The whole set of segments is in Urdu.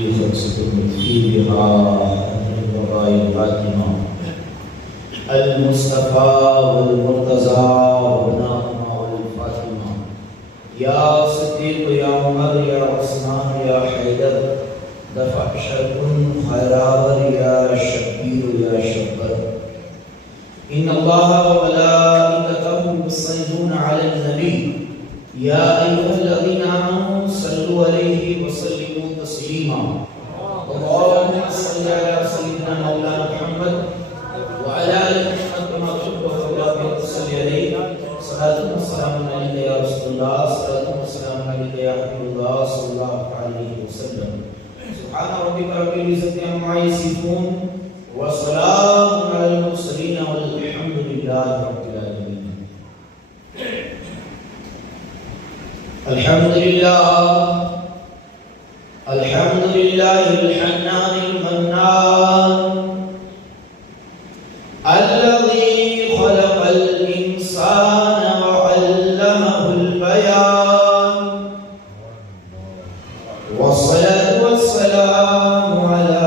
في بها الوباء الفاطمة المصطفى والمرتضى والناظمة والفاطمة يا صديق يا عمر يا عثمان يا حيدر دفع شرق خيرار يا شبير يا شبر إن الله وملائكته يصلون على النبي يا أيها الذين آمنوا صلوا عليه وسلموا تسليما اللهم صل على سيدنا مولانا محمد وعلى آل محمد كما تحب وترضى وتصلي عليه صلاة وسلام عليك يا رسول الله صلاة وسلام عليك يا حبيب الله صلى الله عليه وسلم سبحان ربك رب العزة عما يصفون وسلام على المرسلين والحمد لله رب العالمين. الحمد لله الحنان المنان الذي خلق الإنسان وعلمه البيان والصلاة والسلام على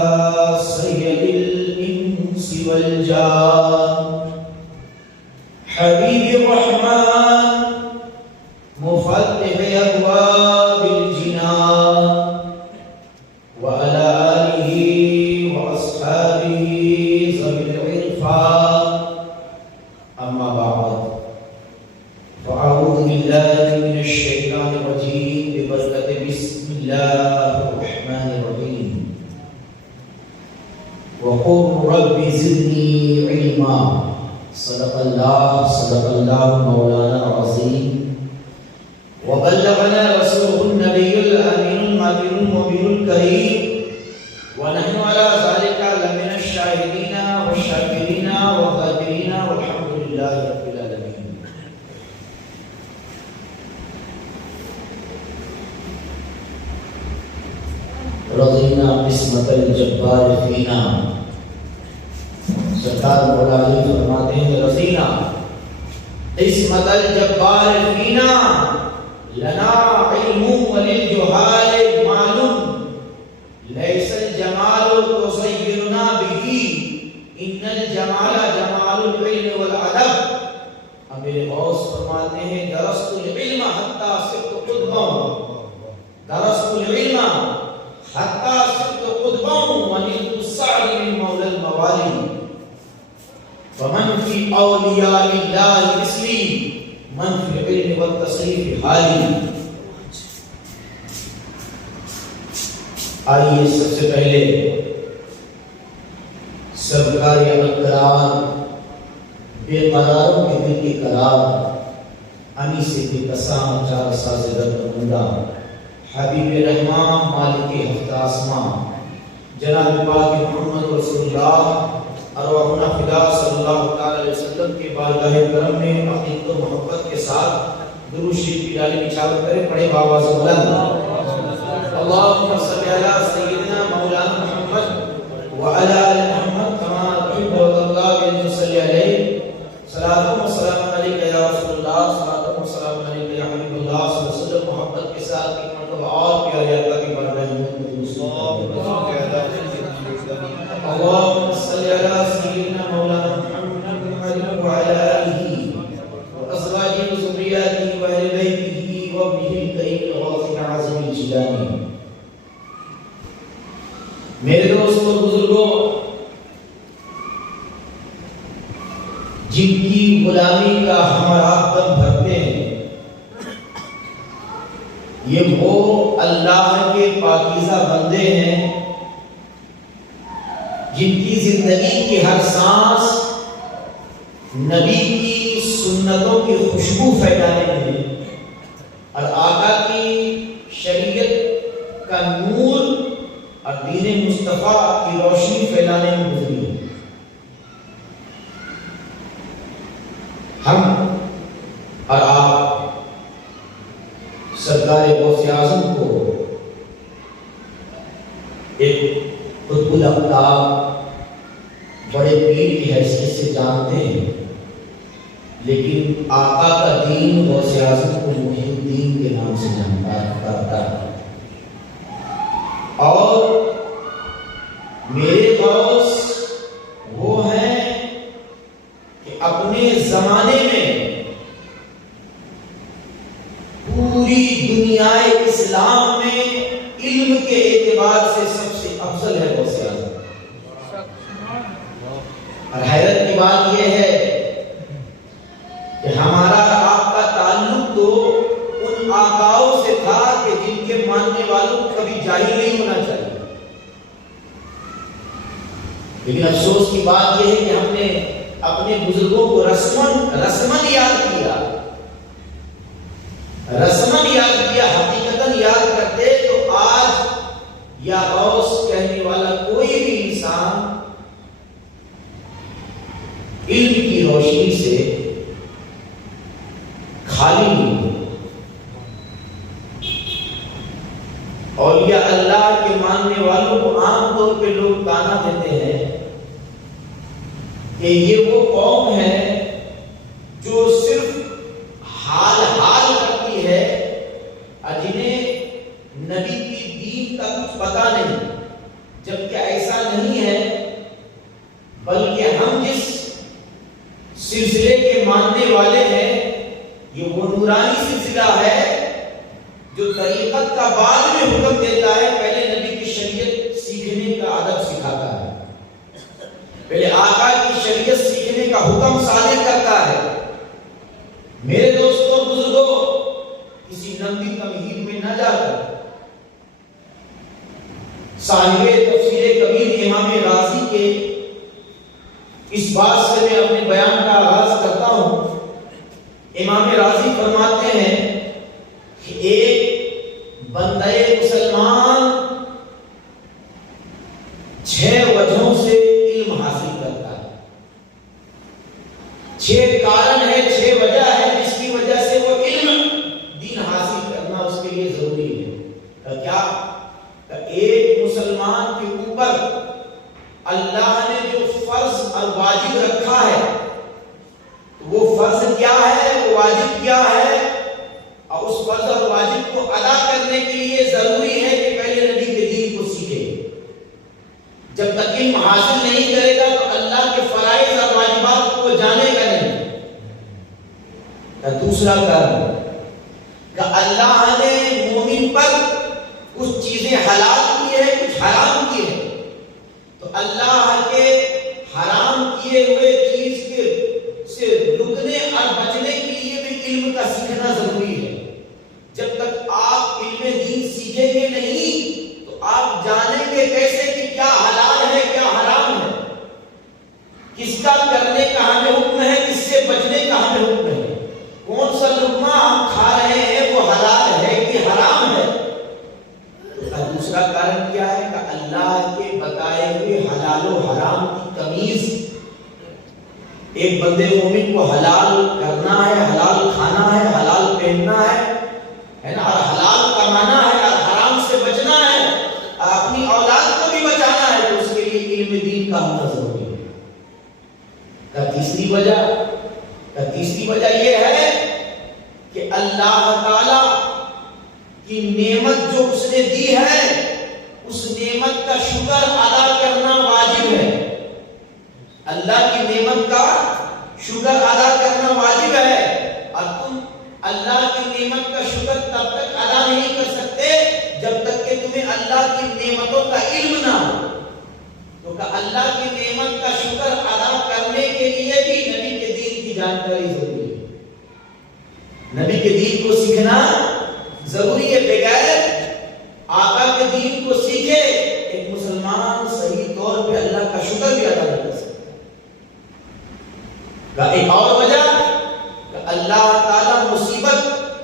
سيد الإنس والجان حبيب الرحمن مفتح أبواب الجنان وعلى آله وأصحابه ذوي العرفان أما بعد فأعوذ بالله من الشيطان الرجيم ببركة بسم الله الرحمن الرحيم وقل رب زدني علما صدق الله مولانا العظيم وبلغنا رسوله النبي الأمين الماكر المبين الكريم ونحن على ذلك لمن الشاهدين والشاكرين والذاكرين والحمد لله رب العالمين. رضينا قسمة الجبار فينا سرکار مولانا فرماتے ہیں رضینا قسمت الجبار فینا لنا علم وللجہال معلوم لیس الجمال تزیرنا به ان الجمال جمال العلم والعدب. امیر غوث فرماتے ہیں درست العلم حتی صرت قدبا درست العلم حتی صرت قدبا ونلت السعد من مولا الموالی فمن فی اولیاء اللہ مثلی من فی العلم والتصریف حالی. آئیے سب سے پہلے سرکار اقرار بے قراروں کے دل کے قرار انی سے بے قسام چار ساز رب مندہ حبیب رحمان مالک ہفتہ آسمان جناب پاک محمد رسول اللہ ارواحنا خدا صلی اللہ علیہ وسلم کے بارگاہ کرم میں عقیدت و محبت کے ساتھ درود شریف کی ڈالی نچھاور کریں. پڑھیں بآواز بلند اللہم صلی علی سیدنا مولانا محمد وعلی آل محمد کما تحب وترضى بأن تصلی علیہ صلاۃ و سلام علیک یا رسول اللہ صلاۃ و سلام علیک یا حبیب اللہ صلی اللہ علیہ وسلم. محبت کے ساتھ ایک مرتبہ اور پیارے اللہ کی بارگاہ میں اللهم صل على سيدنا مولانا محمد وعلى آله وأزواجه وذرياته وأهل بيته وابنه الكريم الغوث العظيم الجيلاني. میرے دوستوں اور بزرگوں، جن کی غلامی کا ہم آپ پر بھرتے ہیں یہ وہ اللہ کے پاکیزہ بندے ہیں جن کی زندگی کی ہر سانس نبی کی سنتوں کی خوشبو پھیلانے میں اور آقا کی شریعت کا نور اور دین مصطفیٰ کی روشنی پھیلانے میں گزری ہے. ہم اور آپ سرکار غوث اعظم کو ایک قطب الاقطاب بڑے پیر کی حیثیت سے جانتے ہیں، لیکن آقا کا دین غوث اعظم کو محی الدین کے نام سے جانتا کرتا ہے. اور اپنے زمانے میں پوری دنیا اسلام میں علم کے اعتبار سے سب سے افضل ہے غوث اعظم۔ اور حیرت کی بات یہ ہے کہ ہمارا آپ کا تعلق تو ان آقاؤں سے تھا کہ جن کے ماننے والوں کو کبھی جاہل نہیں ہونا چاہیے، لیکن افسوس کی بات یہ ہے کہ ہم نے اپنے بزرگوں کو رسمن یاد کیا، حقیقتاً یاد کرتے تو آج یا غوث کہنے والا کوئی بھی انسان علم کی روشنی سے خالی نہیں ہو۔ اولیاء اللہ کے ماننے والوں کو عام طور پہ لوگ تانا دیتے ہیں کہ یہ وہ قوم ہے جو صرف حال کرتی ہے، جنہیں نبی کی دین کا کچھ پتہ نہیں، جبکہ ایسا نہیں ہے، بلکہ ہم جس سلسلے کے ماننے والے ہیں یہ وہ نورانی سلسلہ ہے جو طریقت کا بعد میں حکم دیتا ہے، پہلے نبی کی شریعت سیکھنے کا ادب سکھاتا ہے، پہلے آقا کی شریعت سیکھنے کا حکم صادر کرتا ہے۔ میرے دوستوں بزرگوں، کسی لمبی تمہید میں نہ جا کر صاحب تفسیر کبیر امام رازی کے اس بات سے میں اپنے بیان کا آغاز کرتا ہوں۔ امام رازی فرماتے ہیں کہ ایک بندہ مسلمان 6 وجہوں سے علم حاصل کرتا ہے، 6 کارن ہے، 6 وجہ ہے جس کی وجہ سے وہ علم دین حاصل کرنا اس کے لیے ضروری ہے۔ کیا ایک مسلمان کے اوپر اللہ نے جو فرض اور واجب رکھا ہے، وہ فرض کیا ہے، وہ واجب کیا ہے، اور اس فرض اور واجب کو ادا کرنے کے لیے ضروری ہے کہ پہلے نبی کے دین کو سیکھے۔ جب تک علم حاصل نہیں کرے گا تو اللہ کے فرائض اور واجبات کو جانے گا نہیں۔ دوسرا کارن کہ اللہ نے مومن پر کچھ چیزیں حلال کی ہے، کچھ حرام کی ہے، تو اللہ کے حرام کیے ہوئے چیز کے سے رکنے اور بچنے کے لیے بھی علم کا سیکھنا ضروری ہے۔ جب تک آپ علم دین سیکھیں گے نہیں تو آپ جانیں گے کیسے کہ کیا حلال ہے کیا حرام ہے، کس کا کرنے کا ہمیں حکم ہے، کس سے بچنے کا ہمیں حکم ہے، کون سا لقمہ ہم کھا رہے ہیں وہ حلال ہے کہ حرام ہے۔ دوسرا کارن کیا ہے کہ اللہ کے بتائے ہوئے حلال و حرام کی تمیز۔ ایک بندے مومن کو حلال کرنا ہے، حلال کھانا ہے، حلال پہننا ہے نا، اور حلال کمانا ہے اور حرام سے بچنا ہے، اور اپنی اولاد کو بھی بچانا ہے، تو اس کے لیے علم دین کا ہونا ضروری ہے۔ تیسری وجہ یہ ہے کہ اللہ تعالی کی نعمت جو اس نے دی ہے اس نعمت کا شکر ادا کرنا واجب ہے۔ اللہ کی نعمت کا شکر ادا کرنا واجب ہے، اور تم اللہ کی نعمت کا شکر تب تک ادا نہیں کر سکتے جب تک کہ تمہیں اللہ کی نعمتوں کا علم نہ ہو، کیونکہ اللہ کی نعمت کا شکر ادا کرنے کے لیے بھی نبی کے دین کی جانکاری ضروری ہے، نبی کے دین کو سیکھنا ضروری ہے۔ بغیر آقا کے دین کو سیکھے ایک مسلمان صحیح طور پہ اللہ کا شکر بھی ادا نہیں کر سکتا۔ ایک اور وجہ کہ اللہ تعالیٰ مصیبت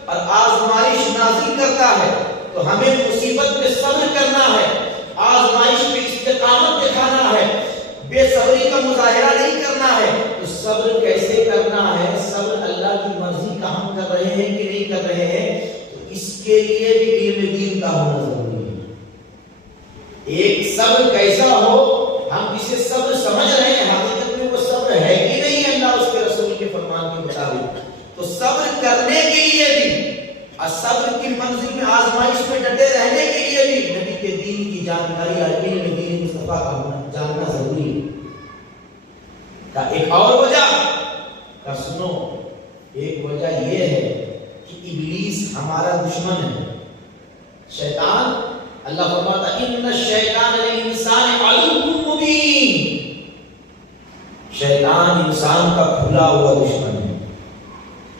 اور آزمائش نازل کرتا ہے تو ہمیں مصیبت پہ صبر کرنا ہے، آزمائش پہ استقامت دکھانا ہے، بے صبری کا مظاہرہ نہیں کرنا ہے۔ تو صبر کیسے کرنا ہے، صبر اللہ کی مرضی کا ہم کر رہے ہیں کہ نہیں کر رہے ہیں، تو اس کے لیے بھی علم دین کا ہونا ضروری ہے۔ ایک صبر کیسا ہو، ہم اسے صبر سمجھ رہے ہیں، حقیقت میں وہ صبر ہے کہ نہیں اللہ اس کے رسول کے فرمان کے مطابق، تو صبر کرنے کے لیے بھی اور صبر کی منزل میں آزمائش میں ڈٹے رہنے کے لیے بھی نبی کے دین کی جانکاری اور علم دین مصطفیٰ کا ہونا جاننا ضروری ہے۔ ایک اور وجہ کا سنو، ایک وجہ یہ ہے کہ ابلیس ہمارا دشمن ہے، شیطان۔ اللہ فرماتا ان الشیطان للانسان عدو مبین، شیطان انسان کا کھلا ہوا دشمن ہے،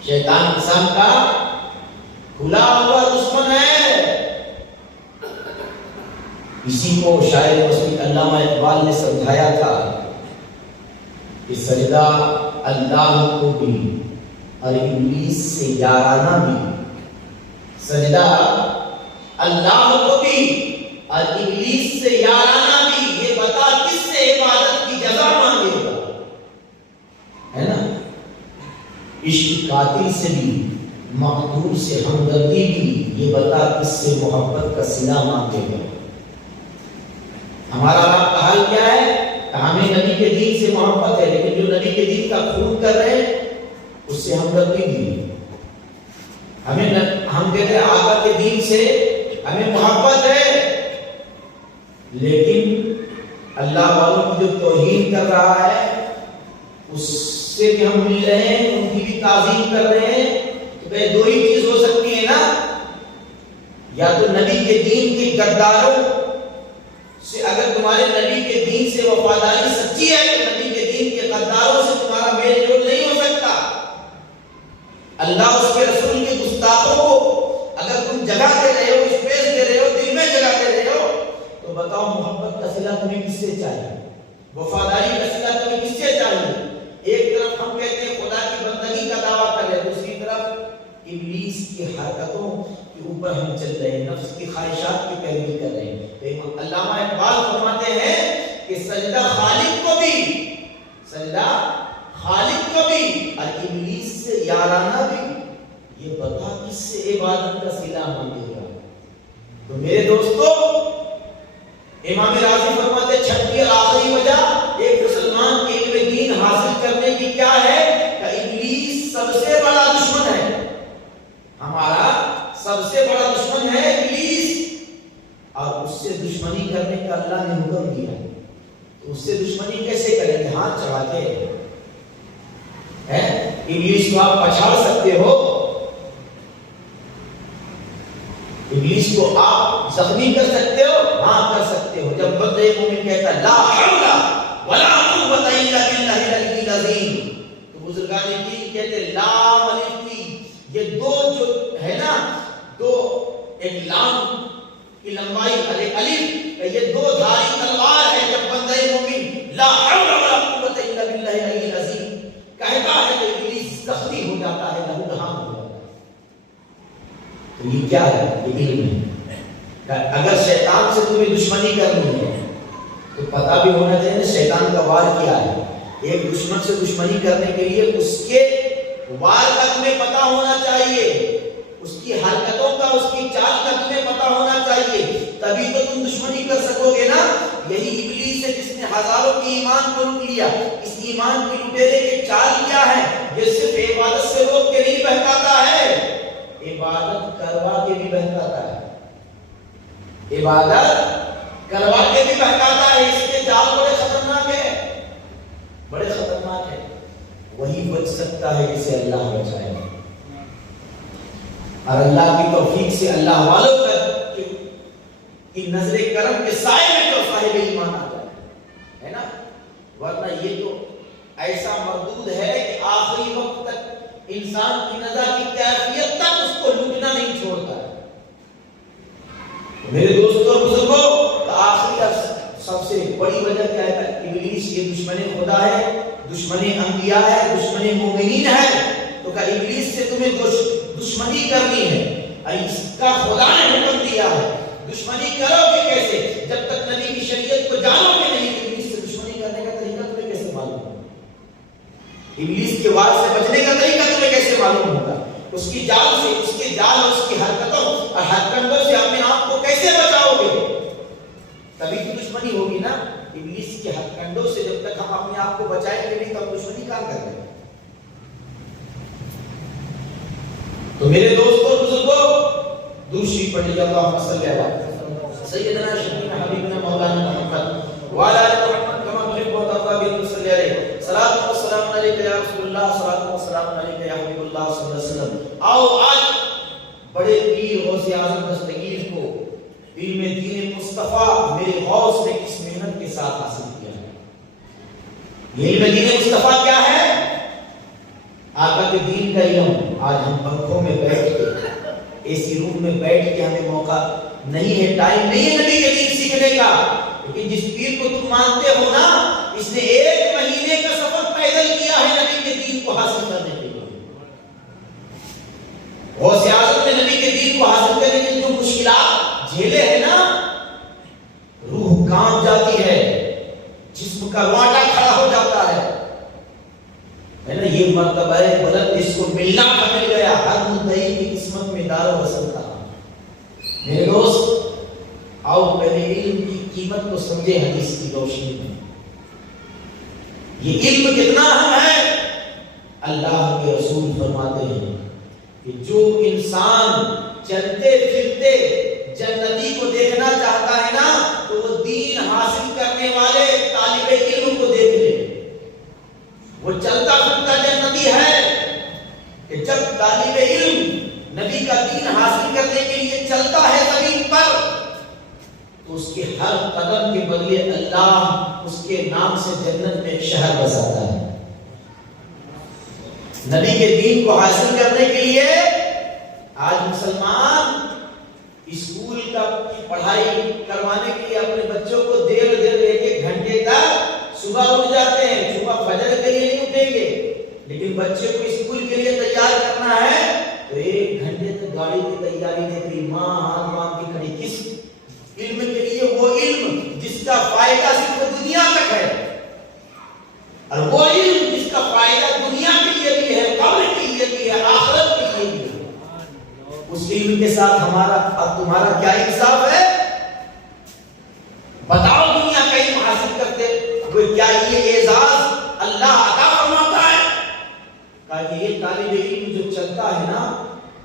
شیطان انسان کا کھلا ہوا دشمن ہے۔ اسی کو شاعر مسلم علامہ اقبال نے سمجھایا تھا کہ سجدہ اللہ کو بھی اور ابلیس سے یارانہ بھی، سجدہ اللہ کو بھی اور ابلیس سے یارانہ بھی، یہ بتا کس سے عبادت کی جزا مانگے گا، ہے نا؟ عشق قاتل سے بھی، مقتول سے ہمدردی بھی، یہ بتا کس سے محبت کا صلہ مانگے گا۔ ہمارا آپ کا حال کیا ہے؟ ہمیں نبی کے دین سے محبت ہے، لیکن جو نبی کے دین کا خون کر رہے ہیں اس سے ہمدردی نہیں ہے۔ ہم کہتے ہیں آقا کے دین سے ہمیں محبت ہے، لیکن اللہ والوں کی جو توہین کر رہا ہے اس سے بھی ہم مل رہے ہیں، ان کی بھی تعظیم کر رہے ہیں۔ تو بھئی دو ہی چیز ہو سکتی ہے نا، یا تو نبی کے دین کے غداروں سے، اگر تمہارے نبی کے دین سے وفاداری سچی ہے تو نبی کے دین کے غداروں سے تمہارا میل جول نہیں ہو سکتا۔ اللہ اس کے رسول کے گستاخوں کو اگر تم جگہ دے رہے ہو، اسپیس دے رہے ہو، دل میں جگہ دے رہے ہو، تو بتاؤ محبت کا صلہ تمہیں کس سے چاہیے، وفاداری کا صلہ تمہیں کس سے چاہیے؟ ایک طرف ہم کہتے ہیں خدا کی بندگی کا دعویٰ کر رہے ہیں، دوسری طرف ابلیس کی حرکتوں کے اوپر ہم چل رہے ہیں، نفس کی خواہشات کی پیروی کر رہے ہیں۔ علامہ اقبال فرماتے ہیں کہ سجدہ خالق کو بھی، سجدہ خالق کو بھی اور ابلیس سے یارانہ بھی، یہ بتا کس سے عبادت کا صلہ مانگے گا۔ تو میرے دوستو، امام راضی فرماتے ہیں چھٹی آخری وجہ ایک مسلمان کے علم دین حاصل کرنے کی کیا ہے کہ ابلیس سب سے بڑا دشمن ہے، ہمارا سب سے بڑا دشمن ہے ابلیس، اور اس سے دشمنی کرنے کا اللہ نے حکم دیا۔ تو اس سے دشمنی کیسے کریں گے؟ ہاتھ چڑھا کے ابلیس کو آپ پچھاڑ سکتے ہو، ابلیس کو آپ زخمی کر سکتے ہو، ہاں کر سکتے ہو۔ جب بندے مومن کہتا لا حول ولا قوت الا باللہ العلی العظیم، تو بزرگان دین کہتے لام الف کی یہ دو جو ہے نا، دو ایک لام کی لمبائی اور ایک الف، یہ دو دھاری تلوار ہے۔ جب بندے مومن لا حول ولا قوت الا باللہ العلی العظیم کہتا ہے تو ابلیس زخمی ہو جاتا ہے، لہولہان ہو جاتا ہے۔ تو یہ کیا ہے؟ یہ علم ہے۔ اگر شیطان سے تمہیں دشمنی کرنی ہے تو پتہ بھی ہونا چاہیے شیطان کا وار کیا ہے۔ ایک دشمن سے دشمنی کرنے کے لیے اس کے وار کا تمہیں پتہ ہونا چاہیے، اس کی حرکتوں کا، اس کی چال کا تمہیں پتہ ہونا چاہیے، تبھی تو تم دشمنی کر سکو گے نا۔ یہی ابلیس ہے جس نے ہزاروں کی ایمان کو لوٹ لیا۔ اس ایمان کی لٹیرے کی چال کیا ہے؟ یہ صرف عبادت سے روک کے نہیں بہکاتا ہے، عبادت کروا کے بھی بہکاتا ہے، عبادت کروا کے بھی بہکاتا ہے۔ اس کے جال بڑے خطرناک ہیں، بڑے خطرناک ہیں۔ وہی بچ سکتا ہے جسے اللہ بچائے، اور اللہ کی توفیق سے اللہ والوں کی نظر کرم کے سائے میں جو صاحب ایمان آ جائے، ہے نا۔ ورنہ یہ تو ایسا مردود ہے کہ آخری وقت تک انسان کی نظر کی کیفیت تک اس کو لوٹنا نہیں چھوڑتا ہے۔ میرے دوستوں اور بزرگوں، آخری سب سے بڑی وجہ کیا ہے؟ ابلیس یہ دشمن خدا ہے، دشمن انبیاء ہے، دشمن مومنین ہے۔ تو کہ ابلیس سے تمہیں دشمنی کرنی ہے، اور اس کا خدا نے حکم دیا ہے۔ دشمنی کرو گے کیسے؟ جب تک نبی کی شریعت کو جانو گے نہیں، ابلیس سے دشمنی کرنے کا طریقہ تمہیں کیسے معلوم ہوگا؟ ابلیس کے وار سے بچنے کا طریقہ تمہیں کیسے معلوم ہوگا؟ اس کی جال سے، اس کے جال اور اس کی حرکتوں اور ہتھکنڈوں سے اپنے آپ کو کیسے بچاؤ گے؟ تبھی تو دشمنی ہوگی نا۔ ابلیس کے ہتھکنڈوں سے جب تک ہم اپنے آپ کو بچائیں گے نہیں تو ہم دشمنی کہاں کریں گے؟ تو میرے دوستوں بزرگوں، دوسری پڑھی اللہم صلی علی سیدنا شفیعنا حبیبنا مولانا محمد وعلی آل محمد کما تحب و ترضى، صلی علیہ، صلاۃ و سلام علیک یا رسول اللہ، صلاۃ و آؤ آج بڑے پیر غوث اعظم دستگیر کو علم دین مصطفیٰ میرے غوث نے کس محنت کے ساتھ حاصل کیا ہے۔ یہ علم دین مصطفیٰ کیا ہے؟ آقا کے دین کا علم۔ آج ہم پنکھوں میں بیٹھ کے، اے سی روم میں بیٹھ کے ہمیں موقع نہیں ہے، ٹائم نہیں ہے نبی کے دین سیکھنے کا، لیکن جس پیر کو تم مانتے ہو نا، اس نے 1 مہینے کا سفر پیدل کیا ہے نبی کے دین کو حاصل کرنے کے لیے۔ غوث اعظم نے نبی کے دین کو حاصل کرنے کے لیے جو مشکلات جھیلے ہیں نا، روح کانپ جاتی ہے، جسم کا روانٹا کھڑا ہو جاتا ہے نا۔ یہ مرتبہ بلند اس کو ملنا تھا، مل گیا۔ ہر مدعی کی قسمت میں دار و وصل تھا۔ میرے دوست آؤ پہلے علم کی قیمت کو سمجھے حدیث کی روشنی میں۔ یہ علم کتنا اہم ہے؟ اللہ کے رسول فرماتے ہیں کہ جو انسان چلتے پھرتے جنتی کو دیکھنا چاہتا ہے نا، تو وہ دین حاصل کرنے والے طالب علم کو دیکھ لے۔ وہ چلتا پھرتا جنتی ہے کہ جب طالب علم نبی کا دین حاصل کرنے کے لیے چلتا ہے زمین پر، تو اس کے ہر قدم کے بدلے اللہ اس کے نام سے جنت میں ایک شہر بساتا ہے۔ نبی کے دین کو حاصل کرنے کے لیے آج مسلمان اسکول کی پڑھائی کروانے کے لیے اپنے بچوں کو دیر 1 گھنٹے تک صبح اٹھ جاتے ہیں۔ صبح فجر کے لیے نہیں اٹھیں گے، لیکن بچے کو اسکول کے لیے تیار کرنا ہے تو 1 گھنٹے تک گاڑی کی تیاری دیکھ رہی ماں، ہاتھ باندھ کے کھڑی، کس علم کے لیے؟ وہ علم جس کا فائدہ صرف دنیا تک ہے، اور وہ علم جس کا فائدہ دنیا کے لیے بھی ہے، قبر کے لیے بھی ہے، آخرت کے لیے بھی ہے۔ اس علم کے ساتھ ہمارا اور تمہارا کیا انصاف ہے؟ بتاؤ، دنیا کا علم حاصل کرتے ہوئے کیا یہ اعزاز اللہ عطا فرماتا ہے؟ کہ یہ طالب علم جو چلتا ہے نا،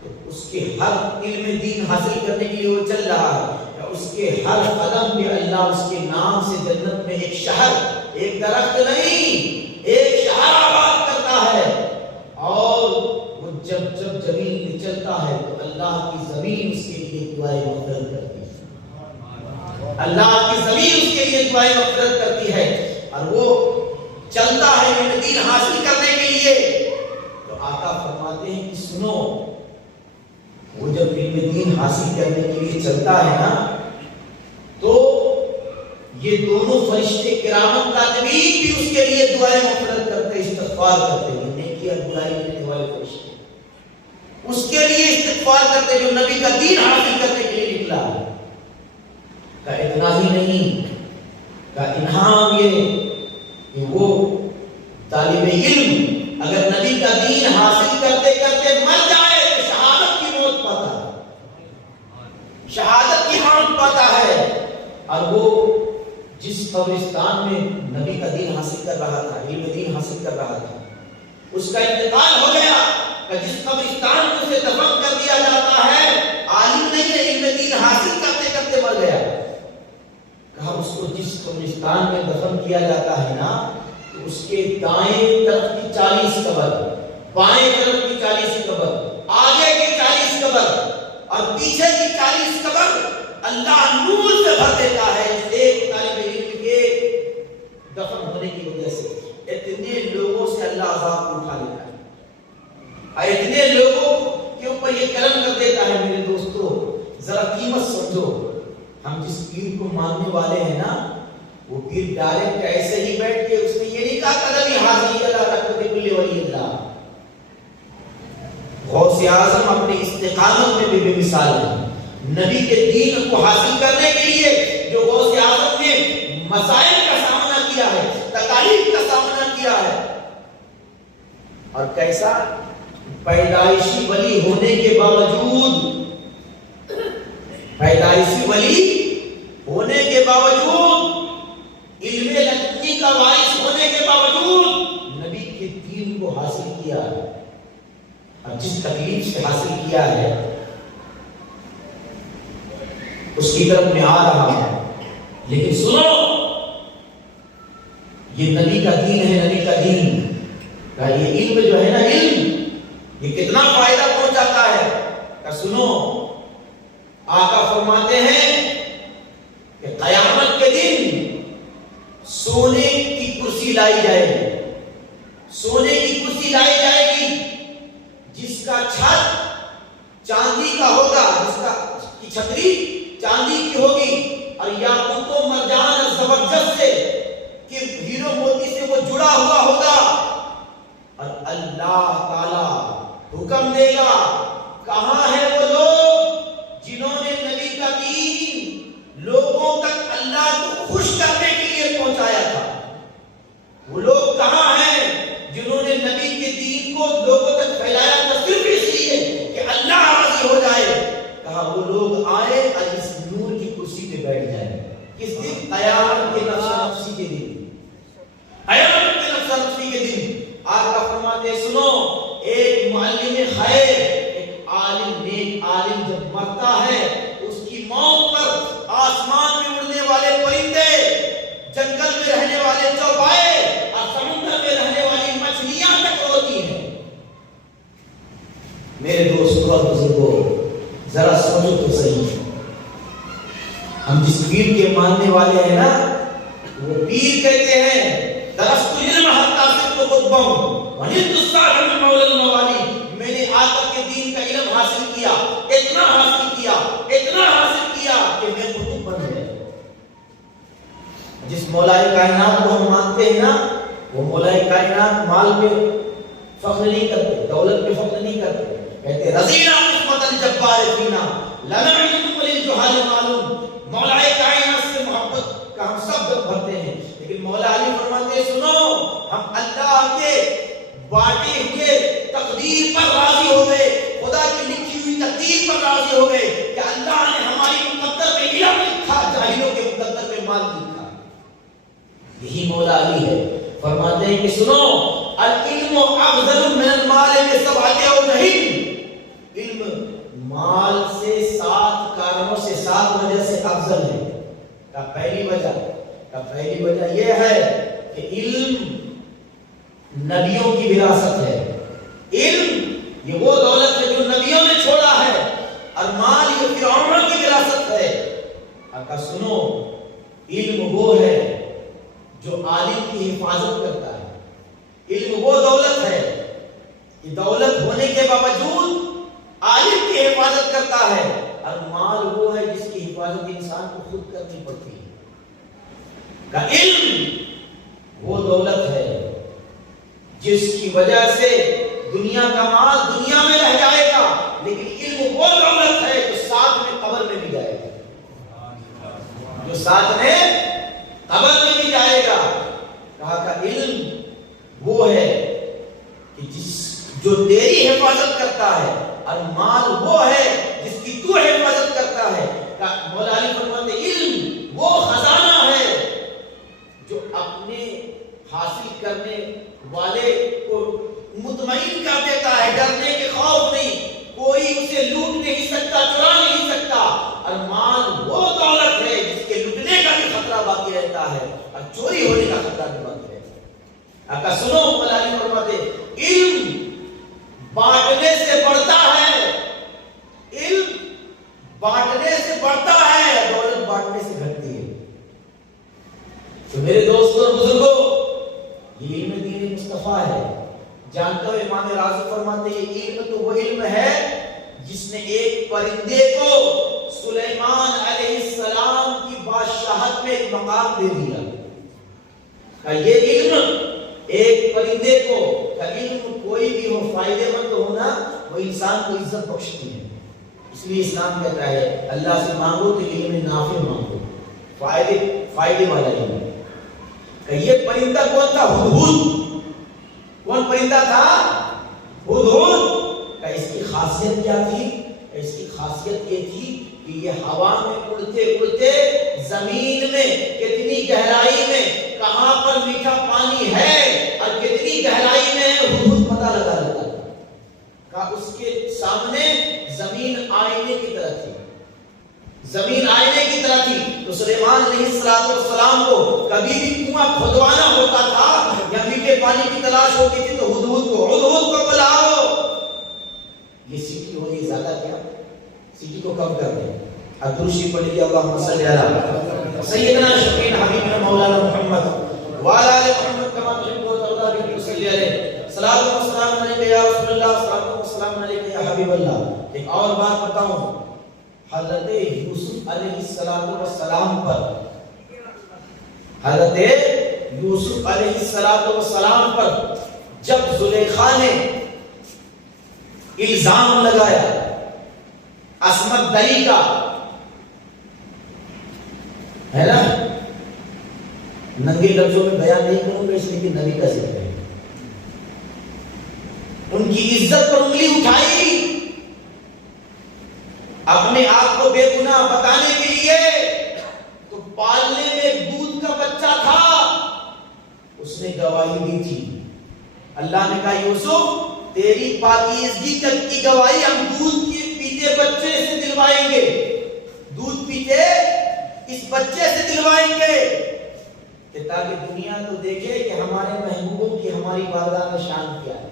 تو اس کے ہر علم دین حاصل کرنے کے لیے وہ چل رہا ہے، اس کے ہر قدم پہ اللہ اس کے نام سے جنت میں ایک شہر، ایک درخت نہیں، ایک شہر آباد کرتا ہے۔ اور وہ جب زمین پہ چلتا ہے تو اللہ کی زمین اس کے لیے دعائیں مغفرت کرتی ہے، اللہ کی زمین اس کے لیے دعائیں مغفرت کرتی ہے۔ اور وہ چلتا ہے علم دین حاصل کرنے کے لیے، تو آقا فرماتے ہیں کہ سنو، وہ جب علم دین حاصل کرنے کے لیے چلتا ہے نا، تو یہ دونوں فرشتے کرام کاتبین بھی اس کے لیے دعائیں مغفرت کرتے، استغفار کرتے ہیں۔ نیکی اور برائی کرنے والے فرشتے اس کے لیے استغفار کرتے جو نبی کا دین حاصل کرنے کے لیے نکلا ہے۔ کا اتنا ہی نہیں، کا انعام یہ کہ وہ طالب علم اگر نبی کا دین حاصل کرتے کرتے مر جائے تو شہادت کی موت پاتا ہے، شہادت کی موت پاتا ہے۔ اور وہ جس قبرستان میں نبی کا دین حاصل کر رہا تھا، علم دین حاصل کر رہا تھا، اس کا انتقال ہو گیا، کہ جس قبرستان میں اسے دفن کر دیا جاتا ہے، عالم نہیں ہے، علم دین حاصل کرتے کرتے مر گیا۔ کہا اس کو جس قبرستان میں دفن کیا جاتا ہے نا، تو اس کے دائیں طرف کی 40 قبر، بائیں طرف کی 40 قبر، آگے کی 40 قبر اور پیچھے کی 40 قبر اللہ نور سے بھر دیتا ہے اس ایک طالب علم کے دفن ہونے کی وجہ سے۔ اتنے لوگوں سے اللہ عذاب کو اٹھا لیتا ہے، اور اتنے لوگوں کے اوپر یہ کرم کر دیتا ہے۔ میرے دوستو ذرا قیمت سمجھو، ہم جس پیر کو ماننے والے ہیں نا، وہ پیر ڈائریکٹ ایسے ہی بیٹھ کے اس نے یہ نہیں کہا قدمی حاضری اللہ رکھتے کل ولی اللہ۔ غوث اعظم اپنی استقامت میں بھی مثال ہے۔ نبی کے دین کو حاصل کرنے کے لیے جو غوث اعظم نے مسائل کا سامنا کیا ہے، تکالیف کا سامنا کیا ہے، اور کیسا پیدائشی ولی ہونے کے باوجود، پیدائشی ولی ہونے کے باوجود، علم لدنی کا وارث ہونے کے باوجود نبی کے دین کو حاصل کیا ہے، اور جس تکلیف سے حاصل کیا ہے اس کی طرف میں آ رہا ہوں۔ لیکن سنو، یہ نبی کا دین ہے، نبی کا دین کا یہ علم جو ہے نا، علم یہ کتنا فائدہ پہنچاتا کہ سنو، آقا فرماتے ہیں کہ قیامت کے دن سونے کی کرسی لائی جائے گی، سونے کی کرسی لائی جائے گی جس کا چھت چاندی کا ہوگا، جس کی چھتری چاندی کی ہوگی، اور یاقوت و مرجان زبرجد سے کہ ہیرو موتی سے وہ جڑا ہوا ہوگا، اور اللہ تعالی حکم دے گا کہاں ہے وہ لوگ جنہوں نے نبی کا دین لوگوں تک اللہ کو خوش کرنے کے لیے پہنچایا تھا؟ وہ لوگ کہاں ہیں جنہوں نے نبی کے دین کو لوگوں تک پھیلایا تھا صرف اس لیے کہ اللہ راضی ہو جائے؟ کہا وہ لوگ آئے اور اس نور کی کرسی پہ بیٹھ جائے. کس دن؟ قیامت کے نفسی کے دن، قیامت کے نفسی کے دن. آقا فرماتے سنو، ایک معلم خیر، ایک عالم، نیک عالم جب مرتا ہے، اس کی موت پر آسمان میں اڑنے والے پرندے، جنگل میں رہنے والے چوپائے اور سمندر میں رہنے والی مچھلیاں تک روتی ہیں. میرے دوستوں اور بزرگوں، ذرا سوچو تو صحیح، ہم جس پیر کے ماننے والے ہیں نا، وہ پیر کہتے ہیں درست علم حتی صدق خطبہ ونیت الصالح من مولا الموالی، میں نے آقا کے دین کا علم حاصل کیا، اتنا حاصل کیا، اتنا حاصل کیا کہ میں قطب بن گیا. جس مولائے کائنات کو ہم مانتے ہیں نا، وہ مولائے کائنات مال پہ فخر نہیں کرتے، دولت پہ فخر نہیں کرتے، کہتے رضینا قسمت الجبار فینا لنا علم وللجہال معلوم. مولائے کائنات سے محبت کا ہم سب بھرتے ہیں، لیکن مولا علی فرماتے سنو، ہم اللہ کے باٹے ہوئے تقدیر پر راضی ہو گئے، خدا کی لکھی ہوئی تقدیر پر راضی ہو گئے کہ اللہ نے ہماری مقدر میں علم لکھا، جاہلوں کے مقدر میں مال لکھا. یہی مولا علی ہے، فرماتے ہیں کہ سنو، العلم افضل من المال بسبعۃ اوجہ، علم مال سے 7 کارنوں سے 7 وجہ سے افضل ہے. پہلی وجہ یہ ہے کہ علم نبیوں کی وراثت ہے. علم یہ وہ دولت ہے جو نبیوں نے چھوڑا ہے، اور مال یہ فرعونوں کی وراثت ہے. آقا سنو، علم وہ ہے جو عالم کی حفاظت کرتا ہے. علم وہ دولت ہے کہ دولت ہونے کے باوجود عالم کی حفاظت کرتا ہے، اور مال وہ ہے جس کی حفاظت انسان کو خود کرنی پڑتی ہے. کا علم وہ دولت ہے جس کی وجہ سے دنیا کا مال دنیا میں رہ جائے گا، لیکن علم وہ دولت ہے جو ساتھ میں قبر میں بھی جائے گا، جو ساتھ میں قبر میں بھی جائے گا. کہا کہ علم وہ ہے کہ جو تیری حفاظت کرتا ہے، اور مال وہ ہے جس کی تو حفاظت کرتا ہے. مولا علی فرماتے علم وہ خزانہ ہے جو اپنے حاصل کرنے والے کو مطمئن کر دیتا ہے، ڈرنے کے خوف نہیں، کوئی اسے لوٹ نہیں سکتا، چرا نہیں سکتا. اور مال وہ دولت ہے جس کے لوٹنے کا بھی خطرہ باقی رہتا ہے اور چوری ہونے کا خطرہ بھی باقی رہتا ہے. آقا سنو، مولا علی فرماتے علم بانٹنے سے بڑھتا ہے، علم بانٹنے سے بڑھتا ہے، دولت بانٹنے سے گھٹتی ہے. تو میرے دوستوں اور بزرگوں، یہ علم دین مصطفیٰ ہے. جانتے ہو امام راضی فرماتے ہیں یہ علم تو وہ علم ہے جس نے ایک پرندے کو سلیمان علیہ السلام کی بادشاہت میں ایک مقام دے دیا. کہ یہ علم ایک پرندے کو، کہ علم کوئی بھی ہو فائدے مند ہونا، وہ انسان کو عزت بخشتی ہے. اس لیے اسلام کہتا ہے اللہ سے مانگو تو علم نافع مانگو، فائدے والا علم. کہ یہ پرندہ کون تھا؟ ہدہد. کون پرندہ تھا؟ ہدہد. کہ اس کی خاصیت کیا تھی؟ اس کی خاصیت یہ تھی کہ یہ ہوا میں اڑتے اڑتے زمین میں کتنی گہرائی میں کہاں پر میٹھا پانی ہے اور کتنی گہرائی میں ہدہد پتہ لگا لیتا تھا. کہ اس کے سامنے زمین آئینے کی طرح تھی، زمین آئینے کی طرح تھی. تو سلیمان علیہ السلام کو کبھی بھی کنواں کھودوانا ہوتا تھا یا میٹھے پانی کی تلاش ہوتی تھی تو ہدہد کو بلاؤ. یہ سیٹی ہو رہی زیادہ کیا؟ ادرشی پڑھیے اللہم صلی علی سیدنا شفیع حبیبنا مولانا محمد وعلی آل محمد کما تحب و ترضى بہ صلی علیہ صلاۃ و سلام علیک یا رسول اللہ صلاۃ و سلام علیک یا حبیب اللہ۔ ایک اور بات بتاؤں، حضرت یوسف علیہ السلام پر حضرت یوسف علیہ السلام پر جب زلیخا نے الزام لگایا عصمت دری کا، ہے نا، ننگے لفظوں میں بیان نہیں کروں گا اس لیے کہ نبی کا ذکر ہے، ان کی عزت پر انگلی اٹھائی اپنے آپ کو بے گناہ بتانے کے لیے، تو پالنے میں ایک دودھ کا بچہ تھا، اس نے گواہی دی تھی۔ اللہ نے کہا یوسف تیری پاکیزگی کی گواہی ہم دودھ کے پیتے بچے سے دلوائیں گے، دودھ پیتے اس بچے سے دلوائیں گے، کہ تاکہ دنیا تو دیکھے کہ ہمارے محبوبوں کی ہماری بارگاہ میں شان کیا ہے۔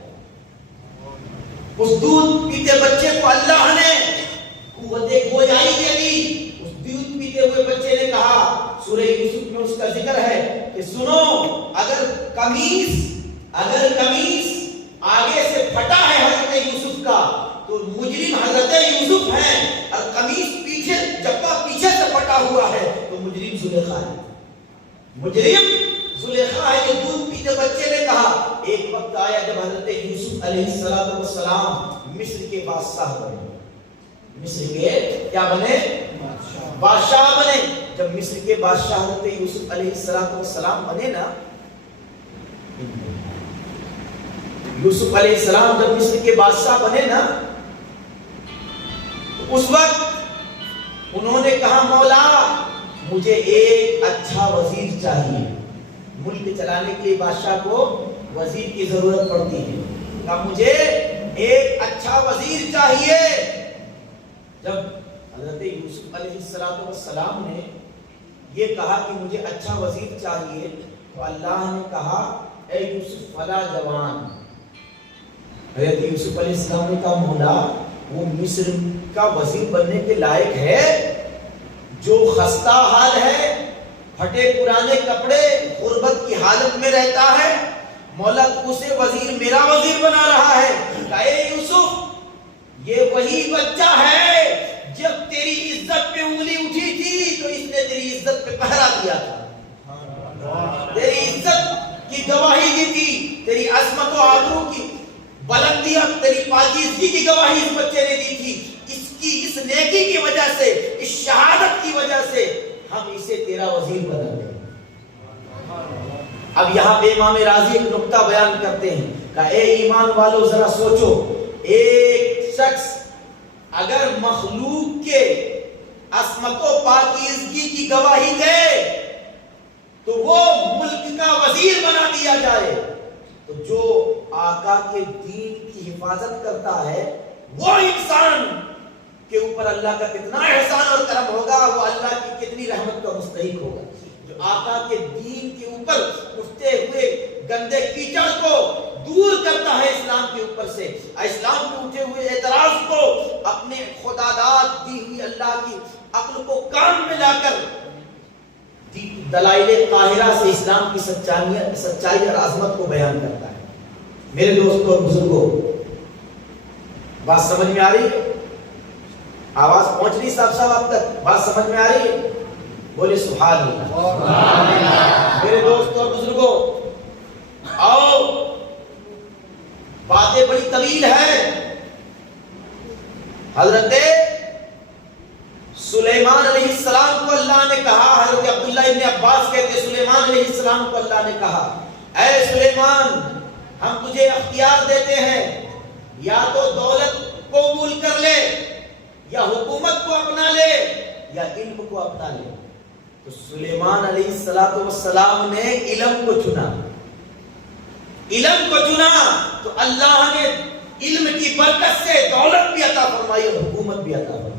اس دودھ پیتے بچے کو اللہ نے قوت گویائی دے دی۔ اس دودھ پیتے ہوئے بچے نے کہا، سورہ یوسف میں اس کا ذکر ہے کہ سنو، اگر قمیص آگے سے پھٹا ہے حضرت یوسف کا تو مجرم حضرت یوسف ہیں، اور قمیص پیچھے جبہ پیچھے سے پھٹا ہوا ہے تو مجرم زلیخا ہے، مجرم زلیخا ہے۔ جو دودھ پیتے بچے نے کہا، ایک وقت آیا جب حضرت یوسف علیہ السلام مصر کے بادشاہ بنے، مصر کے کیا بنے؟ بادشاہ بنے۔ جب مصر کے بادشاہ حضرت یوسف علیہ السلام بنے نا، یوسف علیہ السلام جب مصر کے بادشاہ بنے نا، تو اس وقت انہوں نے کہا مولا مجھے ایک اچھا وزیر چاہیے، ملک چلانے کے لیے بادشاہ کو وزیر کی ضرورت پڑتی ہے، کہا مجھے ایک اچھا وزیر چاہیے۔ جب حضرت یوسف علیہ السلام نے یہ کہا کہ مجھے اچھا وزیر چاہیے، تو اللہ نے کہا اے یوسف فلا جوان، حضرت یوسف علیہ السلام نے کہا مولا وہ مصر کا وزیر بننے کے لائق ہے جو خستہ حال ہے، پھٹے پرانے کپڑے، غربت کی حالت میں رہتا ہے، مولا اسے وزیر میرا وزیر بنا رہا ہے۔ کہا اے یوسف یہ وہی بچہ ہے جب تیری عزت پہ انگلی اٹھی تھی تو اس نے تیری عزت پہ پہرا دیا تھا، تیری عزت کی گواہی دی تھی، تیری عظمت و آبرو کی بلندی اور تیری پاکیزگی کی گواہی اس بچے نے دی تھی۔ اس نیکی کی وجہ سے، اس شہادت کی وجہ سے ہم اسے تیرا وزیر بنا دیں۔ اب یہاں پہ امام راضی ایک نقطہ بیان کرتے ہیں کہ اے ایمان والو ذرا سوچو، ایک شخص اگر مخلوق کے عصمت و پاکیزگی کی گواہی دے تو وہ ملک کا وزیر بنا دیا جائے، تو جو آقا کے دین کی حفاظت کرتا ہے وہ انسان کے اوپر اللہ کا کتنا احسان اور کرم ہوگا، وہ اللہ کی کتنی رحمت کا مستحق ہوگا۔ جو آقا کے دین کے اوپر اٹھتے ہوئے گندے کیچڑ کو دور کرتا ہے اسلام کے اوپر سے، اسلام پہ اٹھے ہوئے اعتراض کو اپنے خدا داد دی ہوئی اللہ کی عقل کو کام میں لا کر دلائل قاہرہ سے اسلام کی سچائی اور عظمت کو بیان کرتا ہے۔ میرے دوستوں اور بزرگوں، بات سمجھ میں آ رہی ہے؟ آواز پہنچ رہی صاحب آپ تک؟ بات سمجھ میں آ رہی ہے؟ بولے سبحان اللہ۔ میرے دوستوں اور بزرگوں، آؤ باتیں بڑی طویل ہیں۔ حضرت سلیمان علیہ السلام کو اللہ نے کہا، حضرت عبداللہ ابن عباس کہتے سلیمان علیہ السلام کو اللہ نے کہا اے سلیمان ہم تجھے اختیار دیتے ہیں، یا تو دولت کو قبول کر لے، یا حکومت کو اپنا لے، یا علم کو اپنا لے۔ تو سلیمان علیہ السلام نے علم کو چنا، علم کو چنا تو اللہ نے علم کی برکت سے دولت بھی عطا فرمائی اور حکومت بھی عطا فرمائی،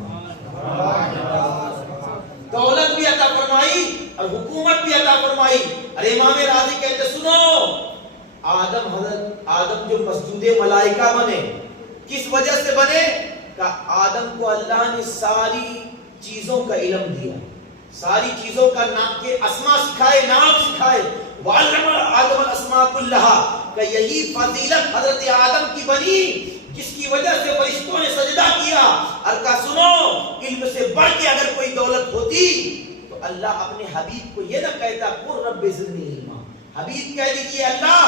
دولت بھی عطا فرمائی اور حکومت بھی عطا فرمائی۔ اور امام راضی کہتے سنو، حضرت آدم جو مسجود ملائکہ بنے کس وجہ سے بنے؟ کہ آدم کو اللہ نے ساری چیزوں کا علم دیا، ساری چیزوں کا نام کے اسما سکھائے، نام سکھائے۔ وعلم آدم الاسماء كلها، کہ یہی فضیلت حضرت آدم کی بنی جس کی وجہ سے فرشتوں نے سجدہ کیا۔ اور کہا سنو، علم سے بڑھ کے اگر کوئی دولت ہوتی تو اللہ اپنے حبیب کو یہ نہ کہتا قل رب زدنی علما، حبیب کہہ دیجئے اللہ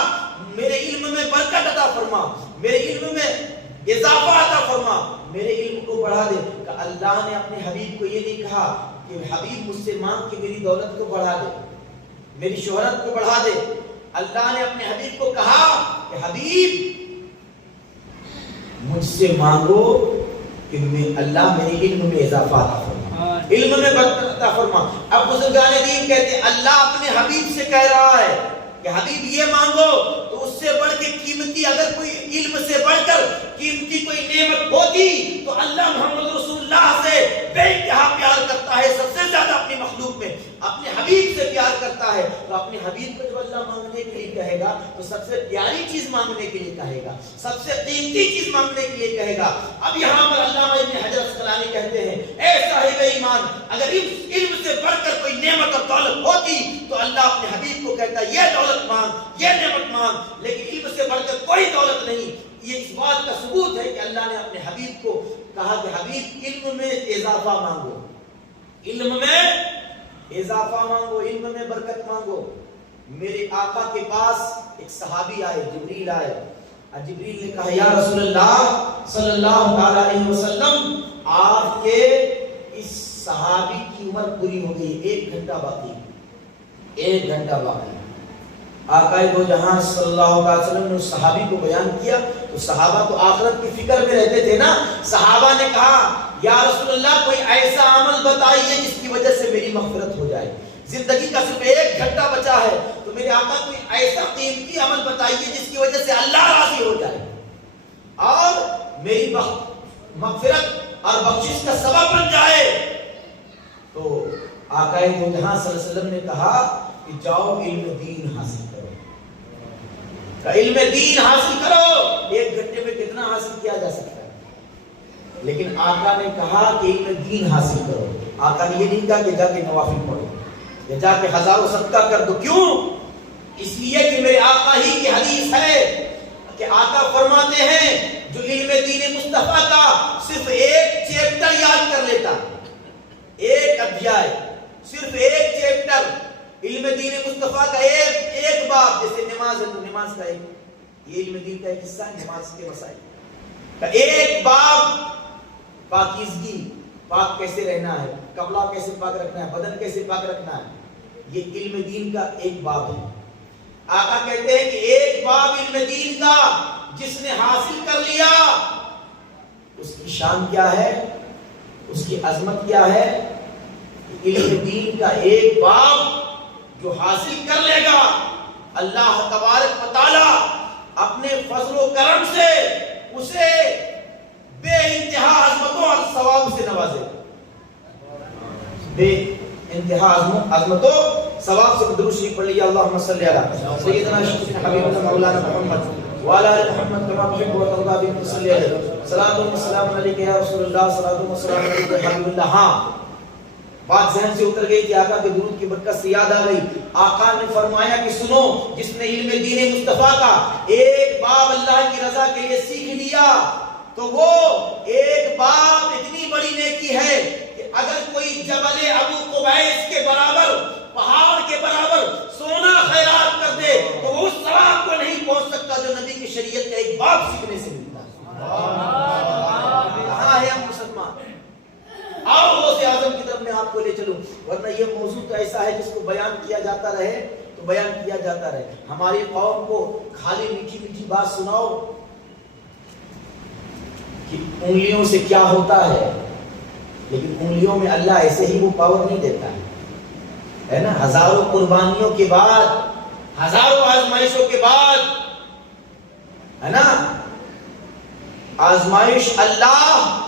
میرے علم میں برکت عطا فرما، میرے علم میں اضافہ عطا فرما، میرے علم کو بڑھا دے۔ کہ اللہ نے اپنے حبیب کو یہ نہیں کہا کہ حبیب مجھ سے مانگ کے میری دولت کو بڑھا دے، میری شہرت کو بڑھا دے۔ اللہ نے اپنے حبیب کو کہا کہ حبیب مجھ سے مانگو کہ اللہ میرے علم میں اضافہ عطا فرما، علم میں برکت عطا فرما۔ اب بزرگان دین کہتے ہیں اللہ اپنے حبیب سے کہہ رہا ہے کہ حبیب یہ مانگو، تو اس سے بڑھ کے قیمتی اگر کوئی علم سے بڑھ کر قیمتی کوئی نعمت ہوتی تو اللہ محمد رسول اللہ سے بے انتہا پیار کرتا ہے، سب سے زیادہ اپنی مخلوق میں اپنے حبیب سے پیار کرتا ہے۔ تو اپنے حبیب کو جب اللہ مانگنے کے لیے کہے گا تو سب سے پیاری چیز مانگنے کے لیے کہے گا، سب سے قیمتی چیز مانگنے کے لیے کہے گا۔ اب یہاں پر علامہ ابن حجر اسقلانی کہتے ہیں اے صاحب ایمان، اگر علم سے بڑھ کر کوئی نعمت اور دولت ہوتی تو اللہ اپنے حبیب کو کہتا یہ دولت مانگ، یہ نعمت مانگ، لیکن علم سے بڑھ کر کوئی دولت نہیں۔ یہ اس بات کا ثبوت ہے کہ اللہ نے اپنے حبیب کو کہا کہ حبیب علم میں اضافہ مانگو، علم میں اضافہ مانگو، علم میں برکت مانگو۔ میرے آقا کے پاس ایک صحابی آئے، جبریل آئے، اور جبریل نے کہا یا رسول اللہ صلی اللہ علیہ وسلم آپ کے اس صحابی کی عمر پوری ہو گئی، 1 گھنٹہ باقی، 1 گھنٹہ باقی۔ آقا دو جہاں صلی اللہ علیہ وسلم نے اس صحابی کو بیان کیا تو صحابہ تو آخرت کی فکر میں رہتے تھے نا۔ صحابہ نے کہا یا رسول اللہ کوئی ایسا عمل بتائیے جس کی وجہ سے میری مغفرت ہو جائے، زندگی کا صرف 1 گھنٹہ بچا ہے تو میرے آقا کوئی ایسا قیمتی عمل بتائیے جس کی وجہ سے اللہ راضی ہو جائے اور میری مغفرت اور بخشش کا سبب بن جائے۔ تو آقا دو جہاں صلی اللہ علیہ وسلم نے کہا کہ جاؤ علم دین حاصل کرو، علم دین حاصل کرو۔ 1 گھنٹے میں کتنا حاصل کیا جا سکتا ہے، لیکن آقا نے کہا کہ علم دین حاصل کرو۔ آقا نے یہ نہیں کہا کہ جا کے نوافل پڑھو یا جا کے ہزاروں صدقہ کر دو۔ کیوں؟ اس لیے کہ میرے آقا ہی کی حدیث ہے کہ آقا فرماتے ہیں جو علم دین مصطفیٰ کا صرف 1 چیپٹر یاد کر لیتا، 1 ادھیائے، صرف 1 چیپٹر علم دین مصطفیٰ کا ایک باب، جیسے نماز ہے تو نماز کا یہ علم دین کا ایک حصہ ہے، نماز کے مسائل کا 1 باب، پاکیزگی، پاک کیسے رہنا ہے، کپڑا کیسے پاک رکھنا ہے، بدن کیسے پاک رکھنا ہے، یہ علم دین کا 1 باب ہے۔ آقا کہتے ہیں کہ 1 باب علم دین کا جس نے حاصل کر لیا اس کی شان کیا ہے، اس کی عظمت کیا ہے۔ علم دین کا 1 باب جو حاصل کر لے گا اللہ تبارک و تعالی اپنے فضل و کرم سے اسے بے انتہا عظمتوں اور ثواب سے نوازے، بے انتہا عظمتوں ثواب سے۔ درود شریف پڑھ لیجیے اللہم صلی علی سیدنا حبیبنا مولانا محمد وعلی آل محمد کما تحب و ترضی بہم صلی علیہ صلاۃ و سلام علیک یا رسول اللہ، صلاۃ و سلام علیک یا حبیب اللہ۔ ہاں بات ذہن سے اتر گئی کہ آقا کے درود کی برکت سے یاد آ گئی۔ آقا نے فرمایا کہ سنو جس نے علم دین مصطفیٰ کا 1 باب اللہ کی رضا کے لیے سیکھ لیا تو وہ 1 باب اتنی بڑی نیکی ہے کہ اگر کوئی جبل ابو قبیس کے برابر، پہاڑ کے برابر سونا خیرات کر دے تو وہ اس ثواب کو نہیں پہنچ سکتا جو نبی کی شریعت کا 1 باب سیکھنے سے ملتا ہے۔ کہاں ہے ہم مسلمان؟ آؤ غوث اعظم کی طرف میں آپ کو لے چلوں، ورنہ یہ موضوع تو ایسا ہے جس کو بیان کیا جاتا رہے تو بیان کیا جاتا رہے۔ ہماری قوم کو خالی میٹھی میٹھی بات سناؤ کہ انگلیوں سے کیا ہوتا ہے، لیکن انگلیوں میں اللہ ایسے ہی وہ پاور نہیں دیتا ہے نا۔ ہزاروں قربانیوں کے بعد، ہزاروں آزمائشوں کے بعد ہے نا، آزمائش اللہ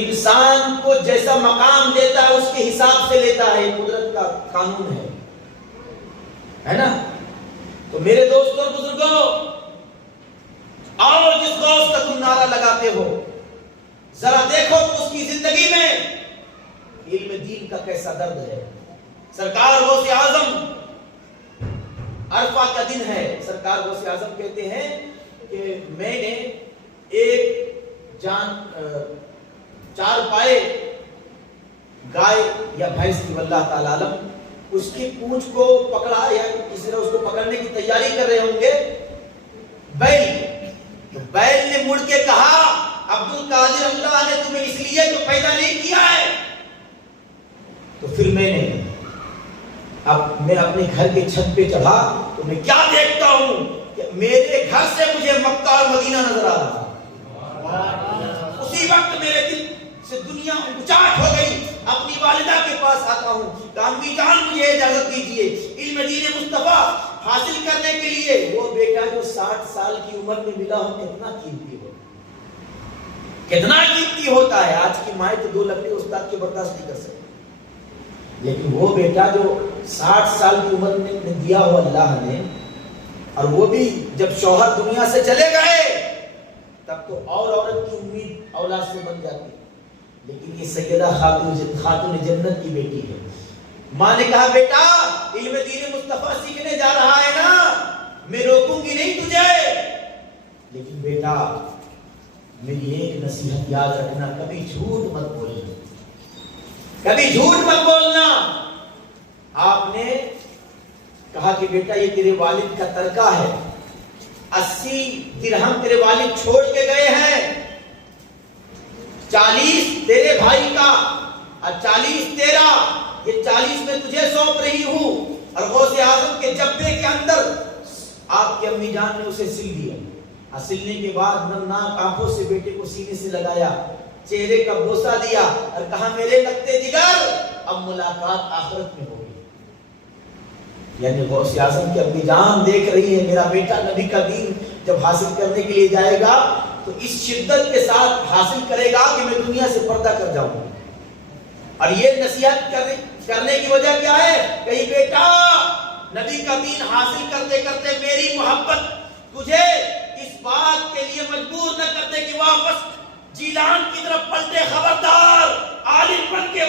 انسان کو جیسا مقام دیتا ہے اس کے حساب سے لیتا ہے، قدرت کا قانون ہے نا۔ تو میرے دوستوں اور بزرگوں، آؤ جس غوث کا تم نعرہ لگاتے ہو ذرا دیکھو تو اس کی زندگی میں علم دین کا کیسا درد ہے۔ سرکار غوث اعظم، عرفہ کا دن ہے، سرکار غوث اعظم کہتے ہیں کہ میں نے ایک چار پائے گائے یا بھینس کی واللہ تعالی علم، اس کی پونچھ کو پکڑا یا کسی طرح اس کو پکڑنے کی تیاری کر رہے ہوں گے، بیل نے مڑ کے کہا عبد القادر اللہ نے تمہیں اس لیے تو پیدا نہیں کیا ہے۔ تو پھر میں اپنے گھر کے چھت پہ چڑھا تو میں کیا دیکھتا ہوں کہ میرے گھر سے مجھے مکہ اور مدینہ نظر آ رہا۔ اسی وقت میرے دل سے دنیا اچاٹ ہو گئی، اپنی والدہ کے پاس آتا ہوں کہ امی جان مجھے اجازت دیجیے علم دین مصطفیٰ حاصل کرنے کے لیے۔ وہ بیٹا جو 60 سال کی عمر میں ملا ہو کتنا قیمتی ہو، کتنا قیمتی ہوتا ہے۔ آج کی مائیں تو 2 لکڑی استاد کے برداشت نہیں کر سکتی، لیکن وہ بیٹا جو 60 سال کی عمر میں دیا ہو اللہ نے، اور وہ بھی جب شوہر دنیا سے چلے گئے تب تو اور عورت کی امید اولاد سے بن جاتی، لیکن یہ سیدہ خاتون جنت کی بیٹی ہے۔ ماں نے کہا بیٹا علم دین مصطفیٰ سیکھنے جا رہا ہے نا، میں روکوں گی نہیں تجھے، لیکن بیٹا میری ایک نصیحت یاد رکھنا، کبھی جھوٹ مت بولنا، کبھی جھوٹ مت بولنا۔ آپ نے کہا کہ بیٹا یہ تیرے والد کا ترکہ ہے، 80 درہم تیرے والد چھوڑ کے گئے ہیں، 40 تیرے بھائی کا اور 40 تیرا، یہ 40 میں تجھے سونپ رہی ہوں۔ اور غوث اعظم کے جبے کے اندر آپ کی امی جان نے اسے سل دیا، اور سلنے کے بعد نمناک آنکھوں سے بیٹے کو سینے سے لگایا، چہرے کا بوسہ دیا اور کہا میرے لگتے جگر اب ملاقات آخرت میں ہوگی۔ یعنی غوث اعظم کی امی جان دیکھ رہی ہے میرا بیٹا نبی کا دین جب حاصل کرنے کے لیے جائے گا تو اس شدت کے ساتھ حاصل کرے گا کہ میں دنیا سے پردہ کر جاؤں گا۔ اور یہ نصیحت کرنے کی وجہ کیا ہے؟ کہ بیٹا نبی کا دین حاصل کرتے کرتے میری محبت تجھے اس بات کے لیے مجبور نہ کرتے کہ واپس جیلان کی طرف پلٹے، خبردار عالم بن کے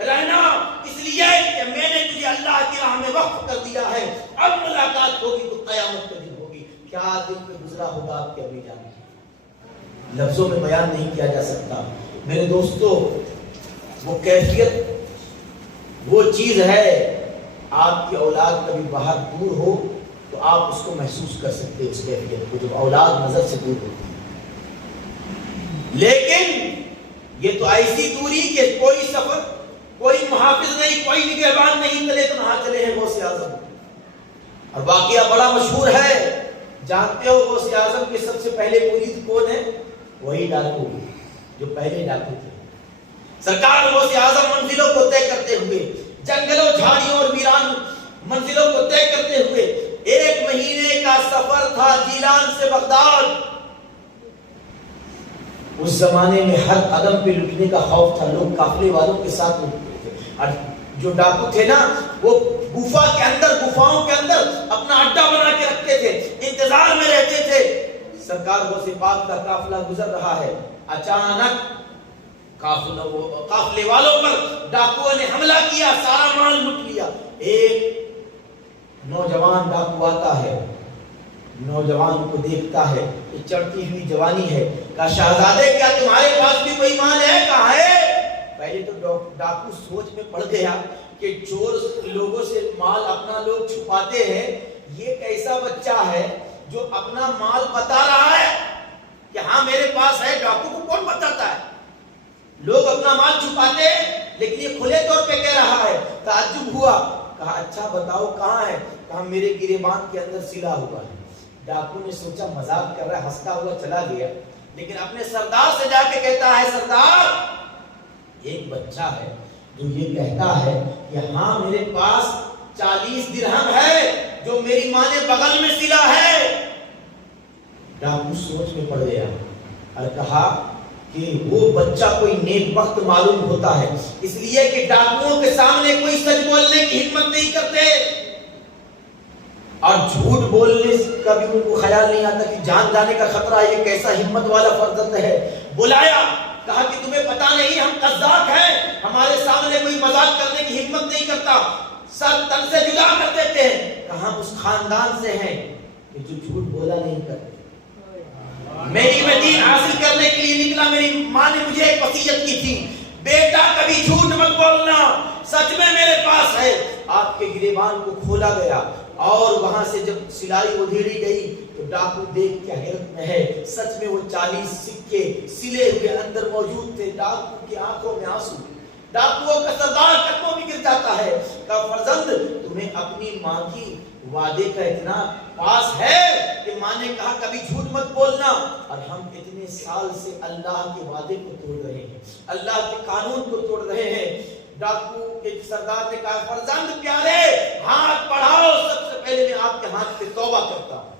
رہنا، اس لیے کہ میں نے تجھے اللہ کی راہ میں وقف کر دیا ہے، اب ملاقات ہوگی تو قیامت کے دن ہوگی۔ کیا دل پہ گزرا ہوگا آپ کے ابھی جان، لفظوں میں بیان نہیں کیا جا سکتا۔ میرے دوستو وہ کیفیت، وہ چیز ہے، آپ کی اولاد کبھی باہر دور ہو تو آپ اس کو محسوس کر سکتے ہیں، اس کیفیت کو جب اولاد نظر سے دور ہوتی ہے۔ لیکن یہ تو ایسی دوری کہ کوئی سفر، کوئی محافظ نہیں، کوئی نگہبان نہیں، چلے تو نہ چلے ہیں غوث اعظم۔ اور واقعہ بڑا مشہور ہے، جانتے ہو غوث اعظم کے سب سے پہلے مرید کون ہے؟ وہی ڈاکو جو پہلے ڈاکو تھے۔ سرکار غوث اعظم منزلوں کو طے کرتے ہوئے، جنگلوں جھاڑیوں اور ویران منزلوں کو طے کرتے ہوئے، 1 مہینے کا سفر تھا جیلان سے بغداد۔ اس زمانے میں ہر قدم پہ لٹنے کا خوف تھا، لوگ قافلے والوں کے ساتھ لٹتے تھے، اور جو ڈاکو تھے نا وہ گفا کے اندر، گفاؤں کے اندر اپنا اڈا بنا کے رکھتے تھے، انتظار میں رہتے تھے۔ سرکار غوث پاک کا قافلہ گزر رہا ہے، اچانک قافلے والوں پر ڈاکوؤں نے حملہ کیا، سارا مال لوٹ لیا۔ ایک نوجوان ڈاکو آتا ہے، نوجوان کو دیکھتا ہے، یہ چڑھتی ہوئی جوانی ہے، کہا شہزادے کیا تمہارے پاس بھی کوئی مال ہے؟ کہا ہے۔ پہلے تو ڈاکو سوچ میں پڑ گیا کہ چور لوگوں سے مال اپنا لوگ چھپاتے ہیں، یہ کیسا بچہ ہے جو اپنا مال بتا رہا ہے کہ ہاں میرے پاس ہے۔ ڈاکو کو کون بتاتا ہے؟ لوگ اپنا مال چھپاتے ہیں، لیکن یہ کھلے طور پہ کہہ رہا ہے۔ تعجب ہوا، کہا اچھا بتاؤ کہاں ہے؟ کہا میرے گریبان کے اندر سلا ہوا ہے۔ ڈاکو نے سوچا مذاق کر رہا ہے، ہنستا ہوا چلا گیا، لیکن اپنے سردار سے جا کے کہتا ہے سردار ایک بچہ ہے جو یہ کہتا ہے کہ ہاں میرے پاس 40 درہم ہے جو میری ماں نے بغل میں سلا ہے۔ ڈاکو سوچ میں پڑ گیا اور کہا کہ وہ بچہ کوئی نیک بخت معلوم ہوتا ہے، اس لیے کہ ڈاکوؤں کے سامنے کوئی سچ بولنے کی ہمت نہیں کرتے، اور جھوٹ بولنے کا بھی ان کو خیال نہیں آتا کہ جان جانے کا خطرہ ہے، یہ کیسا ہمت والا فرزند ہے۔ بلایا کہا کہ تمہیں پتا نہیں ہم قذاق ہیں، ہمارے سامنے کوئی مذاق کرنے کی ہمت نہیں کرتا، سر تن سے جدا کر دیتے ہیں۔ کہا ہم اس خاندان سے ہیں کہ جو جھوٹ بولا نہیں کرتے۔ میں علم دین حاصل کرنے کے لیے نکلا، میری ماں نے مجھے ایک وصیت کی تھی، بیٹا کبھی جھوٹ مت بولنا، سچ میں میرے پاس ہے۔ آپ کے گریبان کو کھولا گیا اور وہاں سے جب سلائی ادھیڑی گئی تو ڈاکو دیکھ کے حیرت میں ہے، سچ میں وہ 40 سکے سلے ہوئے اندر موجود تھے۔ ڈاکو کی آنکھوں میں آنسو، ڈاکوؤں کا سردار قدموں میں گر جاتا ہے۔ کہا فرزند تمہیں اپنی ماں کی وعدے کا اتنا پاس ہے کہ ماں نے کہا کبھی جھوٹ مت بولنا، اور ہم اتنے سال سے اللہ کے وعدے کو توڑ رہے ہیں، اللہ کے قانون کو توڑ رہے ہیں۔ ڈاکو کے سردار نے کہا فرزند پیارے ہاتھ بڑھاؤ، سب سے پہلے میں آپ کے ہاتھ پہ توبہ کرتا ہوں،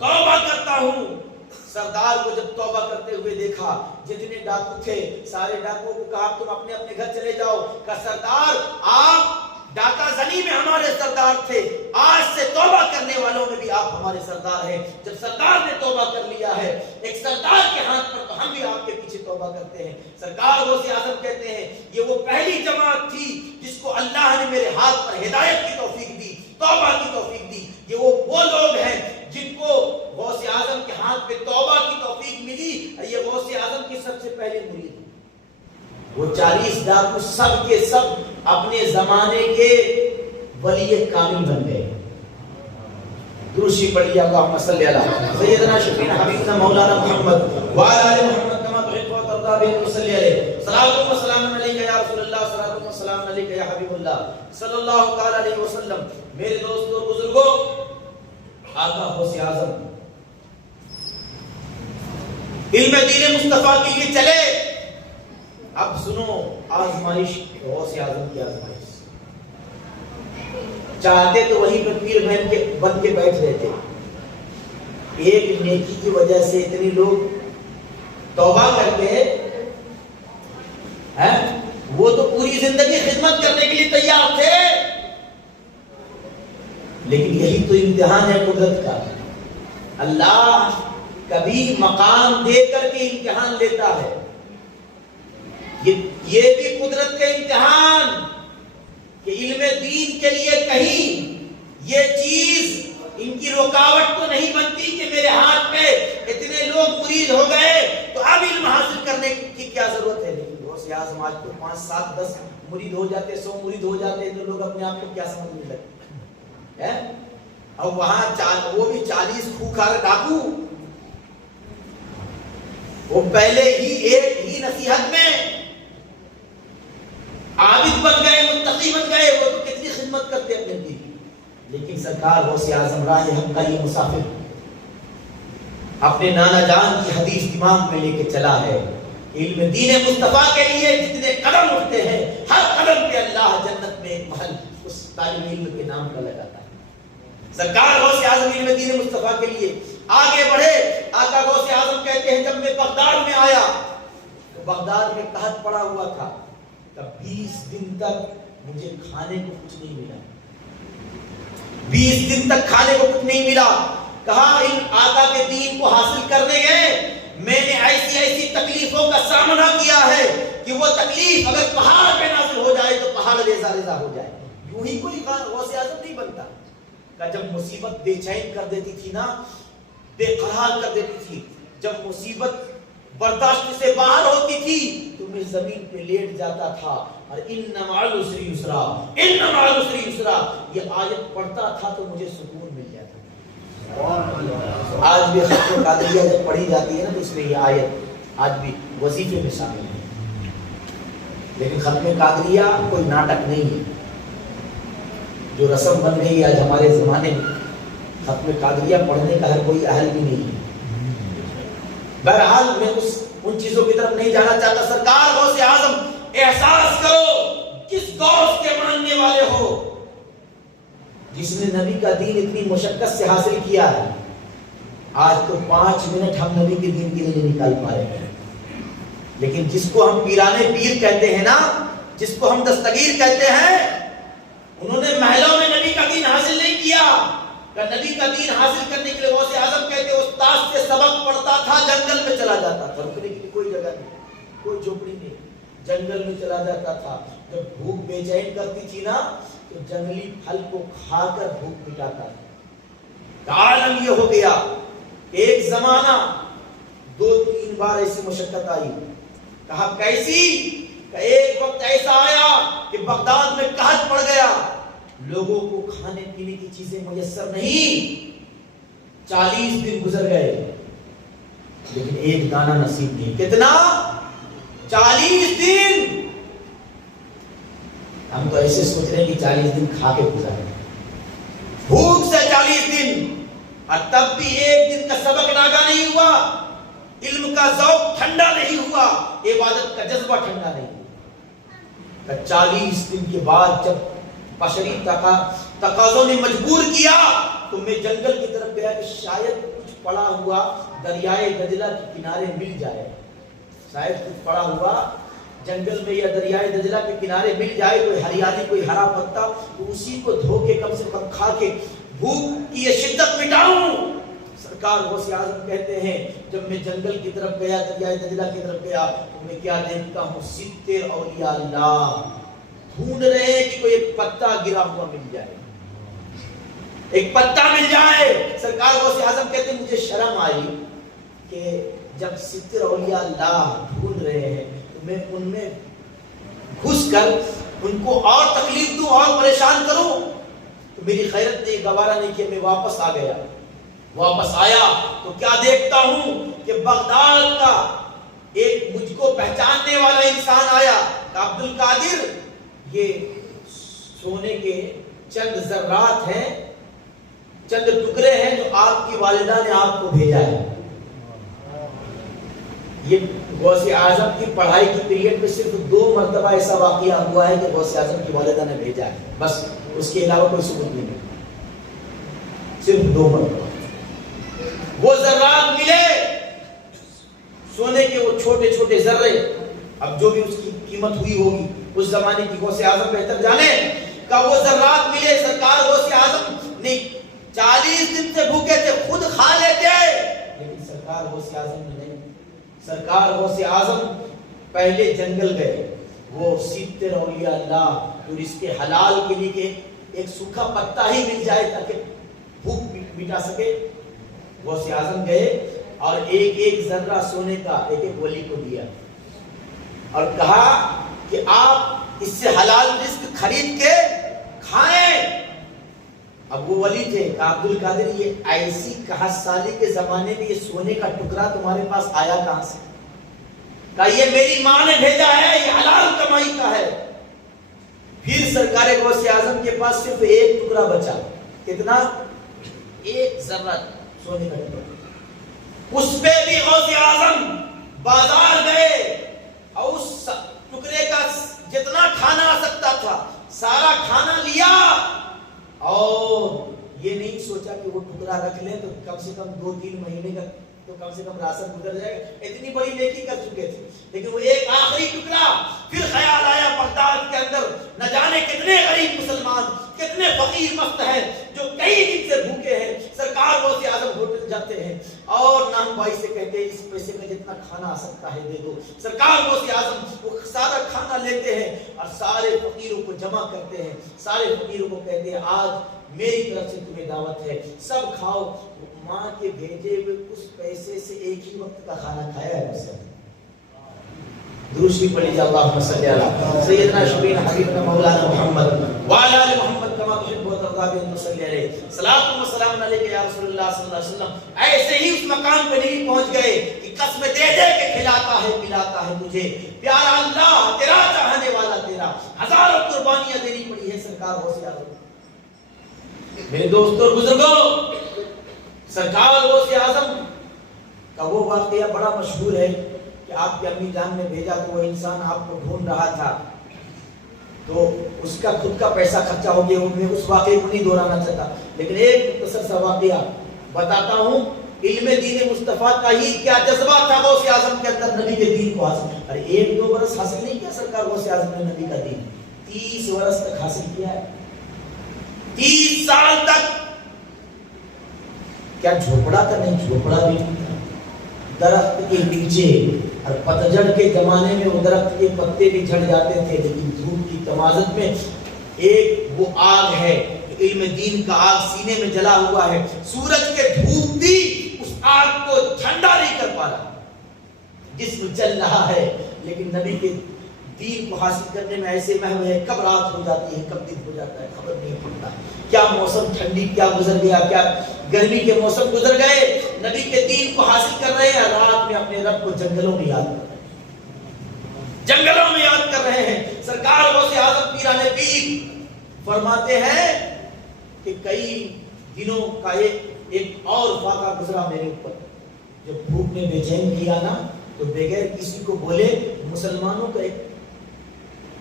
توبہ کرتا ہوں۔ سردار کو جب توبہ کرتے ہوئے دیکھا، جتنے ڈاکو تھے سارے ڈاکوؤں کو کہا تم اپنے اپنے گھر چلے جاؤ۔ کہا سردار آپ ڈاکہ زنی میں ہمارے سردار تھے، آج سے توبہ کرنے والوں میں بھی آپ ہمارے سردار ہیں۔ جب سردار نے توبہ کر لیا ہے ایک سردار کے ہاتھ پر، تو ہم بھی آپ کے پیچھے توبہ کرتے ہیں۔ سرکار غوث اعظم کہتے ہیں یہ وہ پہلی جماعت تھی جس کو اللہ نے میرے ہاتھ پر ہدایت کی توفیق دی، توبہ کی توفیق دی۔ یہ وہ لوگ ہیں جن کو غوث اعظم کے ہاتھ پہ توبہ کی توفیق ملی، یہ غوث اعظم کی سب سے پہلے مرید ہیں۔ وہ 40 ڈاکو سب کے سب اپنے زمانے کے ولی کامل بن گئے۔ درشی پڑھیے اللہم صلی علی سیدنا شفیعنا حبیبنا مولانا محمد وعلی آل محمد کما تحب و ترضى بهم صلی علیہ صلاۃ و سلام علیک یا رسول اللہ، صلاۃ و سلام علیک یا حبیب اللہ صلی اللہ تعالی علیہ وسلم۔ میرے دوستو بزرگوں، آقا غوث اعظم علم دین مصطفیٰ کے لیے چلے۔ اب سنو آزمائش، غوث اعظم کی آزمائش، چاہتے تو وہیں پر پیر بن کے بیٹھ رہے تھے، ایک نیکی کی وجہ سے اتنے لوگ توبہ کرتے ہیں، وہ تو پوری زندگی خدمت کرنے کے لیے تیار تھے، لیکن یہی تو امتحان ہے قدرت کا۔ اللہ کبھی مقام دے کر کے امتحان لیتا ہے، یہ بھی قدرت کا امتحان کہ علم دین کے لیے کہیں یہ چیز ان کی رکاوٹ تو نہیں بنتی کہ میرے ہاتھ پہ اتنے لوگ مرید ہو گئے تو اب علم حاصل کرنے کی کیا ضرورت ہے۔ لیکن غوث اعظم آج تو 5 7 10 مرید ہو جاتے، 100 مرید ہو جاتے تو لوگ اپنے آپ کو کیا سمجھنے لگتے ہیں۔ اور وہاں وہ بھی 40 خوکھار ڈاکو، وہ پہلے ہی ایک ہی نصیحت میں عابد بن گئے، متقی بن گئے، وہ تو کتنی خدمت کرتے اپنے دین کی۔ لیکن سرکار غوث اعظم راہ حق کا یہ مسافر اپنے نانا جان کی حدیث دماغ میں لے کے چلا ہے۔ علم دین مصطفیٰ کے لیے جتنے قدم اٹھتے ہیں، ہر قدم پہ اللہ جنت میں ایک محل اس طالب علم کے نام کا لگاتا ہے۔ سرکار غوث اعظم علم دین مصطفیٰ کے لیے آگے بڑھے۔ آقا غوث اعظم کہتے ہیں جب میں بغداد میں آیا تو بغداد میں قحط پڑا ہوا تھا، 20 دن تک مجھے کھانے کو کچھ نہیں ملا، 20 دن تک کھانے کو کچھ نہیں ملا۔ کہا ان آقا کے دین کو حاصل کرنے گئے میں نے ایسی تکلیفوں کا سامنا کیا ہے کہ وہ تکلیف اگر پہاڑ پہ نازل ہو جائے تو پہاڑ ریزہ ریزہ ہو جائے، یوں ہی کوئی غوث اعظم نہیں بنتا۔ کہ جب مصیبت بے چین کر دیتی تھی نا، بے قرار کر دیتی تھی، جب مصیبت برداشت سے باہر ہوتی تھی تو میں زمین پہ لیٹ جاتا تھا اور ان مع العسر یسرا، ان مع العسر یسرا یہ آیت پڑھتا تھا تو مجھے سکون مل جاتا۔ آج بھی ختم قادریہ جب پڑھی جاتی ہے نا تو اس میں یہ آیت آج بھی وظیفے میں شامل ہے۔ لیکن ختم قادریہ کوئی ناٹک نہیں ہے جو رسم بن گئی آج ہمارے زمانے میں، ختم قادریہ پڑھنے کا ہر کوئی اہل بھی نہیں ہے۔ بہرحال میں ان چیزوں کی طرف نہیں جانا چاہتا۔ سرکار غوث اعظم احساس کرو کس غوث کے ماننے والے ہو، جس نے نبی کا دین اتنی مشقت سے حاصل کیا ہے۔ آج تو 5 منٹ ہم نبی کے دین کے لیے نہیں نکال پا رہے ہیں، لیکن جس کو ہم پیرانے پیر کہتے ہیں نا، جس کو ہم دستگیر کہتے ہیں، انہوں نے محلوں میں نبی کا دین حاصل نہیں کیا۔ کہ نبی کا دین حاصل کرنے کے لیے غوث اعظم کہتے استاد سے سبق پڑھتا تھا، جنگل میں چلا جاتا تھا، رکنے کے لیے کوئی جھوپڑی نہیں، جنگل میں چلا جاتا تھا، جب بھوک بے چین کرتی تھی نا تو جنگلی پھل کو کھا کر بھوک مٹاتا تھا۔ عالم یہ ہو گیا، ایک زمانہ 2-3 بار ایسی مشقت آئی، کہا کیسی؟ کہ ایک وقت ایسا آیا کہ بغداد میں قحط پڑ گیا، لوگوں کو کھانے پینے کی چیزیں میسر نہیں، 40 دن گزر گئے لیکن ایک دانہ نصیب نہیں۔ کتنا؟ 40 دن۔ ہم تو ایسے سوچ رہے ہیں کہ 40 دن کھا کے گزارے، بھوک سے 40 دن، اور تب بھی ایک دن کا سبق ناگا نہیں ہوا، علم کا ذوق ٹھنڈا نہیں ہوا، عبادت کا جذبہ ٹھنڈا نہیں ہوا۔ 40 دن کے بعد جب بشری تقاضوں نے مجبور کیا تو میں جنگل کی طرف گیا کہ شاید کچھ پڑا ہوا دریائے دجلہ کے کنارے مل جائے، شاید کچھ پڑا ہوا جنگل میں یا دریائے دجلہ کے کنارے مل جائے، کوئی ہریالی، کوئی ہرا پتا، تو اسی کو دھو کے کم سے کم کھا کے بھوک کی یہ شدت مٹاؤں۔ سرکار غوث اعظم کہتے ہیں جب میں جنگل کی طرف گیا، دریائے دجلہ کی طرف گیا تو میں کیا دیکھتا ہوں، 70 اولیاء اللہ ڈھونڈ رہے ہیں کہ کوئی ایک پتا گرا ہوا مل جائے، ایک پتا مل جائے۔ سرکار غوث اعظم کہتے ہیں مجھے شرم آئی کہ جب 70 اولیاء اللہ ڈھونڈ رہے ہیں تو میں ان میں گھس کر ان کو اور تکلیف دوں اور پریشان کروں، تو میری خیرت نے گوارا نہیں کیا، میں واپس آ گیا۔ واپس آیا تو کیا دیکھتا ہوں کہ بغداد کا ایک مجھ کو پہچاننے والا انسان آیا، عبد القادر، یہ سونے کے چند ذرات ہیں، چند ٹکڑے ہیں جو آپ کی والدہ نے آپ کو بھیجا ہے۔ یہ غوث اعظم کی پڑھائی کی پیریڈ میں صرف 2 مرتبہ ایسا واقعہ ہوا ہے کہ غوث اعظم کی والدہ نے بھیجا ہے، بس اس کے علاوہ کوئی ثبوت نہیں ہے، صرف 2 مرتبہ۔ وہ ذرات ملے، سونے کے وہ چھوٹے چھوٹے ذرے، اب جو بھی اس کی قیمت ہوئی ہوگی اس زمانے کی غوث اعظم بہتر جانے، کہ وہ ذرات ملے۔ سرکار غوث اعظم نے 40 دن سے بھوکے تھے، خود کھا لیتے، لیکن سرکار غوث اعظم نے نہیں۔ سرکار غوث اعظم پہلے جنگل گئے، وہ 70 اولیاء اللہ جو اس کے حلال کے لیے کہ ایک سوکھا پتا ہی مل جائے تاکہ بھوک مٹا سکے، غوث اعظم گئے اور ایک ایک ذرہ سونے کا ایک ایک ولی کو دیا اور کہا کہ آپ اس سے حلال رزق خرید کے کھائیں۔ اب وہ ولی تھے، عبد القادر یہ ایسی قحط سالی کے زمانے میں یہ سونے کا ٹکڑا تمہارے پاس آیا کہاں سے؟ کہا یہ میری ماں نے بھیجا ہے، یہ حلال کمائی کا ہے۔ پھر سرکار غوث اعظم کے پاس صرف ایک ٹکڑا بچا، کتنا؟ 1 ذرہ سونے کا ٹکڑا، اس پہ بھی غوث اعظم بازار گئے اور اس ٹکڑے کا جتنا کھانا آ سکتا تھا سارا کھانا لیا، اور یہ نہیں سوچا کہ وہ ٹکڑا رکھ لیں تو کم سے کم 2-3 مہینے کا تو کم سے کم راسن گزر جائے گا، اتنی بڑی نیکی کر چکے تھے، لیکن وہ ایک آخری ٹکڑا۔ پھر خیال آیا بغداد کے اندر نہ جانے کتنے غریب مسلمان، کتنے فقیر مست ہیں جو کئی دن سے بھوکے ہیں، سرکار غوث اعظم ہوٹل جاتے ہیں اور نان بھائی سے کہتے ہیں اس پیسے کا جتنا کھانا آ سکتا ہے دے دو۔ سرکار غوث اعظم وہ سارا کھانا لیتے ہیں اور سارے فقیروں کو جمع کرتے ہیں، سارے فقیروں کو کہتے ہیں آج میری طرف سے تمہیں دعوت ہے، سب کھاؤ۔ ماں کے بھیجے ہوئے اس پیسے سے ایک ہی وقت کا کھانا کھایا ہے اسے۔ درود شریف پڑھی جائے، اللہم صلی علی سیدنا شفیع حبیبنا مولانا محمد وعلی آل محمد کما تحب و ترضی ان صلی علیہ صلاۃ و سلام علیک یا رسول اللہ صلی اللہ علیہ وسلم۔ ایسے ہی اس مقام پہ نہیں پہنچ گئے کہ قسم دے دے کہ کھلاتا ہے پلاتا ہے مجھے پیارا اللہ، تیرا چاہنے والا تیرا، ہزاروں قربانیاں دینی پڑی ہے سرکار غوث اعظم۔ میرے دوستوں اور بزرگوں، سرکار غوث اعظم کا وہ واقعہ بڑا مشہور ہے کہ آپ کی امی جان نے بھیجا تو وہ انسان آپ کو ڈھونڈ رہا تھا، تو اس کا خود کا پیسہ خرچہ ہو گیا۔ میں اس واقعے کو نہیں دہرانا چاہتا، لیکن ایک مختصر سا واقعہ بتاتا ہوں۔ علم دین مصطفیٰ کا ہی کیا جذبہ تھا غوث اعظم کے اندر، نبی کے دین کو حاصل۔ ارے 1-2 برس حاصل نہیں کیا سرکار غوث اعظم نے نبی کا دین، 30 برس تک حاصل کیا ہے، 30 سال تک۔ کیا جھوپڑا تھا؟ نہیں، جھوپڑا بھی نہیں تھا، درخت کے نیچے اور پتجھڑ کے زمانے میں وہ درخت کے پتے بھی جھڑ جاتے تھے، لیکن دھوپ کی تمازت میں ایک وہ آگ ہے، علم دین کا آگ سینے میں جلا ہوا ہے، سورج کے دھوپ بھی اس آگ کو ٹھنڈا نہیں کر پا رہا، جسم جل رہا ہے، لیکن نبی کے دین کو حاصل کرنے میں ایسے محو ہے، کب رات ہو جاتی ہے کب دن ہو جاتا ہے خبر نہیں پڑتا، کیا موسم ٹھنڈی کیا گزر گیا، کیا گرمی کے موسم گزر گئے، نبی کے دین کو حاصل کر رہے ہیں، رات میں اپنے رب کو جنگلوں میں یاد کر رہے ہیں، جنگلوں میں یاد کر رہے ہیں۔ سرکار غوث اعظم پیران پیر فرماتے ہیں کہ کئی دنوں کا ایک اور واقعہ گزرا میرے اوپر، جب بھوک نے بے چین کیا نا تو بغیر کسی کو بولے مسلمانوں کا ایک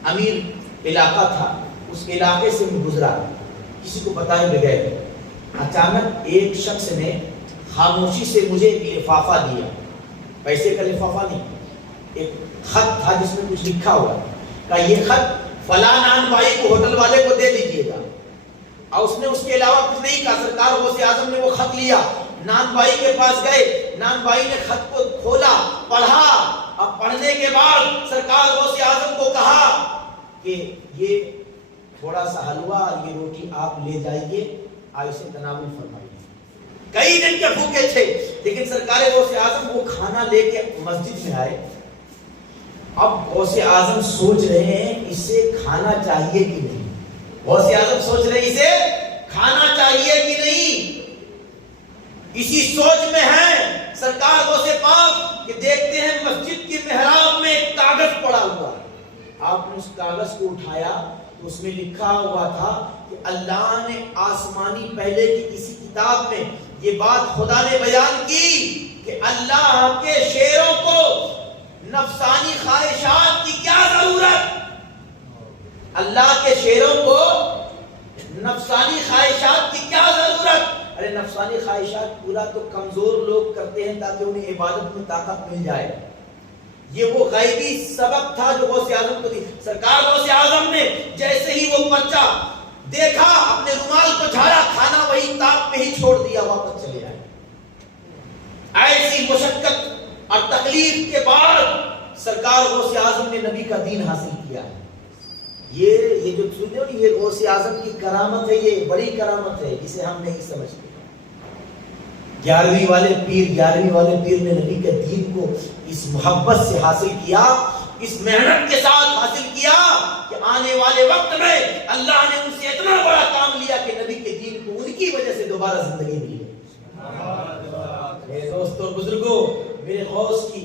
امیر علاقہ تھا، اس علاقے سے میں گزرا کسی کو بتائے بغیر، اچانک ایک شخص نے خاموشی سے مجھے ایک لفافہ دیا، پیسے کا لفافہ نہیں، ایک خط تھا جس میں کچھ لکھا ہوا، کہا یہ خط فلاں نان بھائی کو ہوٹل والے کو دے دیجئے گا، اور اس نے اس کے علاوہ کچھ نہیں کہا۔ سرکار غوث اعظم نے وہ خط لیا، نان بھائی کے پاس گئے، نان بھائی نے خط کو کھولا، پڑھا، اب پڑھنے کے بعد سرکار غوث اعظم کو کہا کہ یہ تھوڑا سا حلوہ اور یہ روٹی آپ لے جائیے، اسے تناول فرمائیے۔ کئی دن کے بھوکے تھے، لیکن سرکار غوث اعظم وہ کھانا لے کے مسجد میں آئے۔ اب غوث اعظم سوچ رہے ہیں اسے کھانا چاہیے کہ نہیں، غوث اعظم سوچ رہے ہیں اسے کھانا چاہیے کہ نہیں، اسی سوچ میں ہے سرکار غوث پاک کہ دیکھتے ہیں مسجد کی محراب میں ایک کاغذ پڑا ہوا ہے، آپ نے اس کاغذ کو اٹھایا تو اس میں لکھا ہوا تھا کہ اللہ نے آسمانی پہلے کی کسی کتاب میں یہ بات خدا نے بیان کی کہ اللہ کے شیروں کو نفسانی خواہشات کی کیا ضرورت، اللہ کے شیروں کو نفسانی خواہشات کی کیا ضرورت، ارے نفسانی خواہشات پورا تو کمزور لوگ کرتے ہیں تاکہ انہیں عبادت میں طاقت مل جائے، یہ وہ غیبی سبق تھا جو غوث اعظم کو دی۔ سرکار غوث اعظم نے جیسے ہی وہ پرچہ دیکھا اپنے رومال کو جھاڑا، کھانا وہی تاپ میں ہی چھوڑ دیا، واپس چلے آئے۔ ایسی مشقت اور تکلیف کے بعد سرکار غوث اعظم نے نبی کا دین حاصل کیا ہے۔ یہ جو سنتے ہو یہ غوث اعظم کی کرامت ہے، یہ بڑی کرامت ہے جسے ہم نہیں سمجھتے۔ 11ویں والے پیر نے نبی کے دین کو اس محبت سے حاصل کیا، اس محنت کے ساتھ حاصل کیا کہ آنے والے وقت میں اللہ نے ان سے اتنا بڑا کام لیا کہ نبی کے دین کو ان کی وجہ سے دوبارہ زندگی ملی ہے۔ میرے دوستوں بزرگوں، میرے غوث کی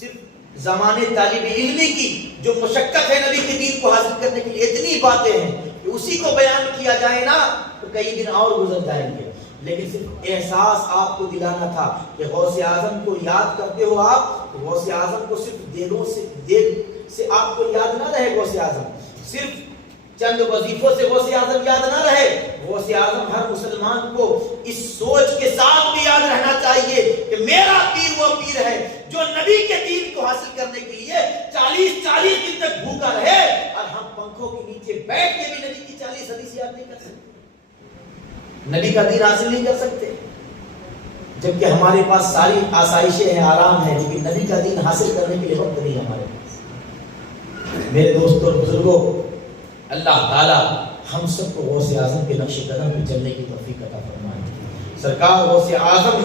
صرف زمانے طالب علمی کی جو مشقت ہے نبی کے دین کو حاصل کرنے کے لیے اتنی باتیں ہیں کہ اسی کو بیان کیا جائے نا تو کئی دن اور گزر جائیں گے، لیکن صرف احساس آپ کو دلانا تھا کہ غوث اعظم کو یاد کرتے ہو آپ، غوث اعظم کو صرف دیگ سے آپ کو یاد نہ رہے، غوث اعظم صرف چند وظیفوں سے غوث اعظم یاد نہ رہے، غوث اعظم ہر مسلمان کو اس سوچ کے ساتھ بھی یاد رہنا چاہیے کہ میرا پیر وہ پیر ہے جو نبی کے دین کو حاصل کرنے کے لیے 40 دن تک بھوکا رہے، اور ہم پنکھوں کے نیچے بیٹھ کے بھی نبی کی 40 حدیث یاد نہیں کر سکتے، نبی کا دین حاصل نہیں کر سکتے، جبکہ ہمارے پاس ساری آسائشیں ہیں، آرام ہے، لیکن نبی کا دین حاصل کرنے کے لیے وقت نہیں ہمارے پاس۔ میرے دوستوں اور بزرگوں، اللہ تعالی ہم سب کو غوث اعظم کے نقش قدم پہ چلنے کی توفیق عطا فرمائے۔ سرکار غوث اعظم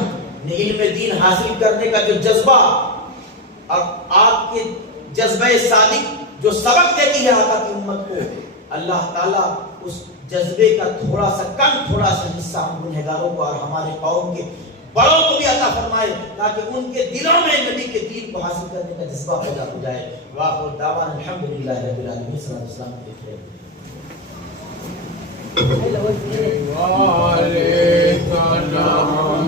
نے علم دین حاصل کرنے کا جو جذبہ اور آپ کے جذبہ صادق جو سبق دیتی ہے آقا کی امت کو، اللہ تعالیٰ اس جذبے کا تھوڑا سا حصہ ہم گنہگاروں کو اور ہمارے قوم کے بڑوں کو بھی عطا فرمائے تاکہ ان کے دلوں میں نبی کے دین کو حاصل کرنے کا جذبہ پیدا ہو جائے۔ وآخر دعوانا الحمدللہ رب العالمین، صلی اللہ علیہ وسلم۔ وعلیکم السلام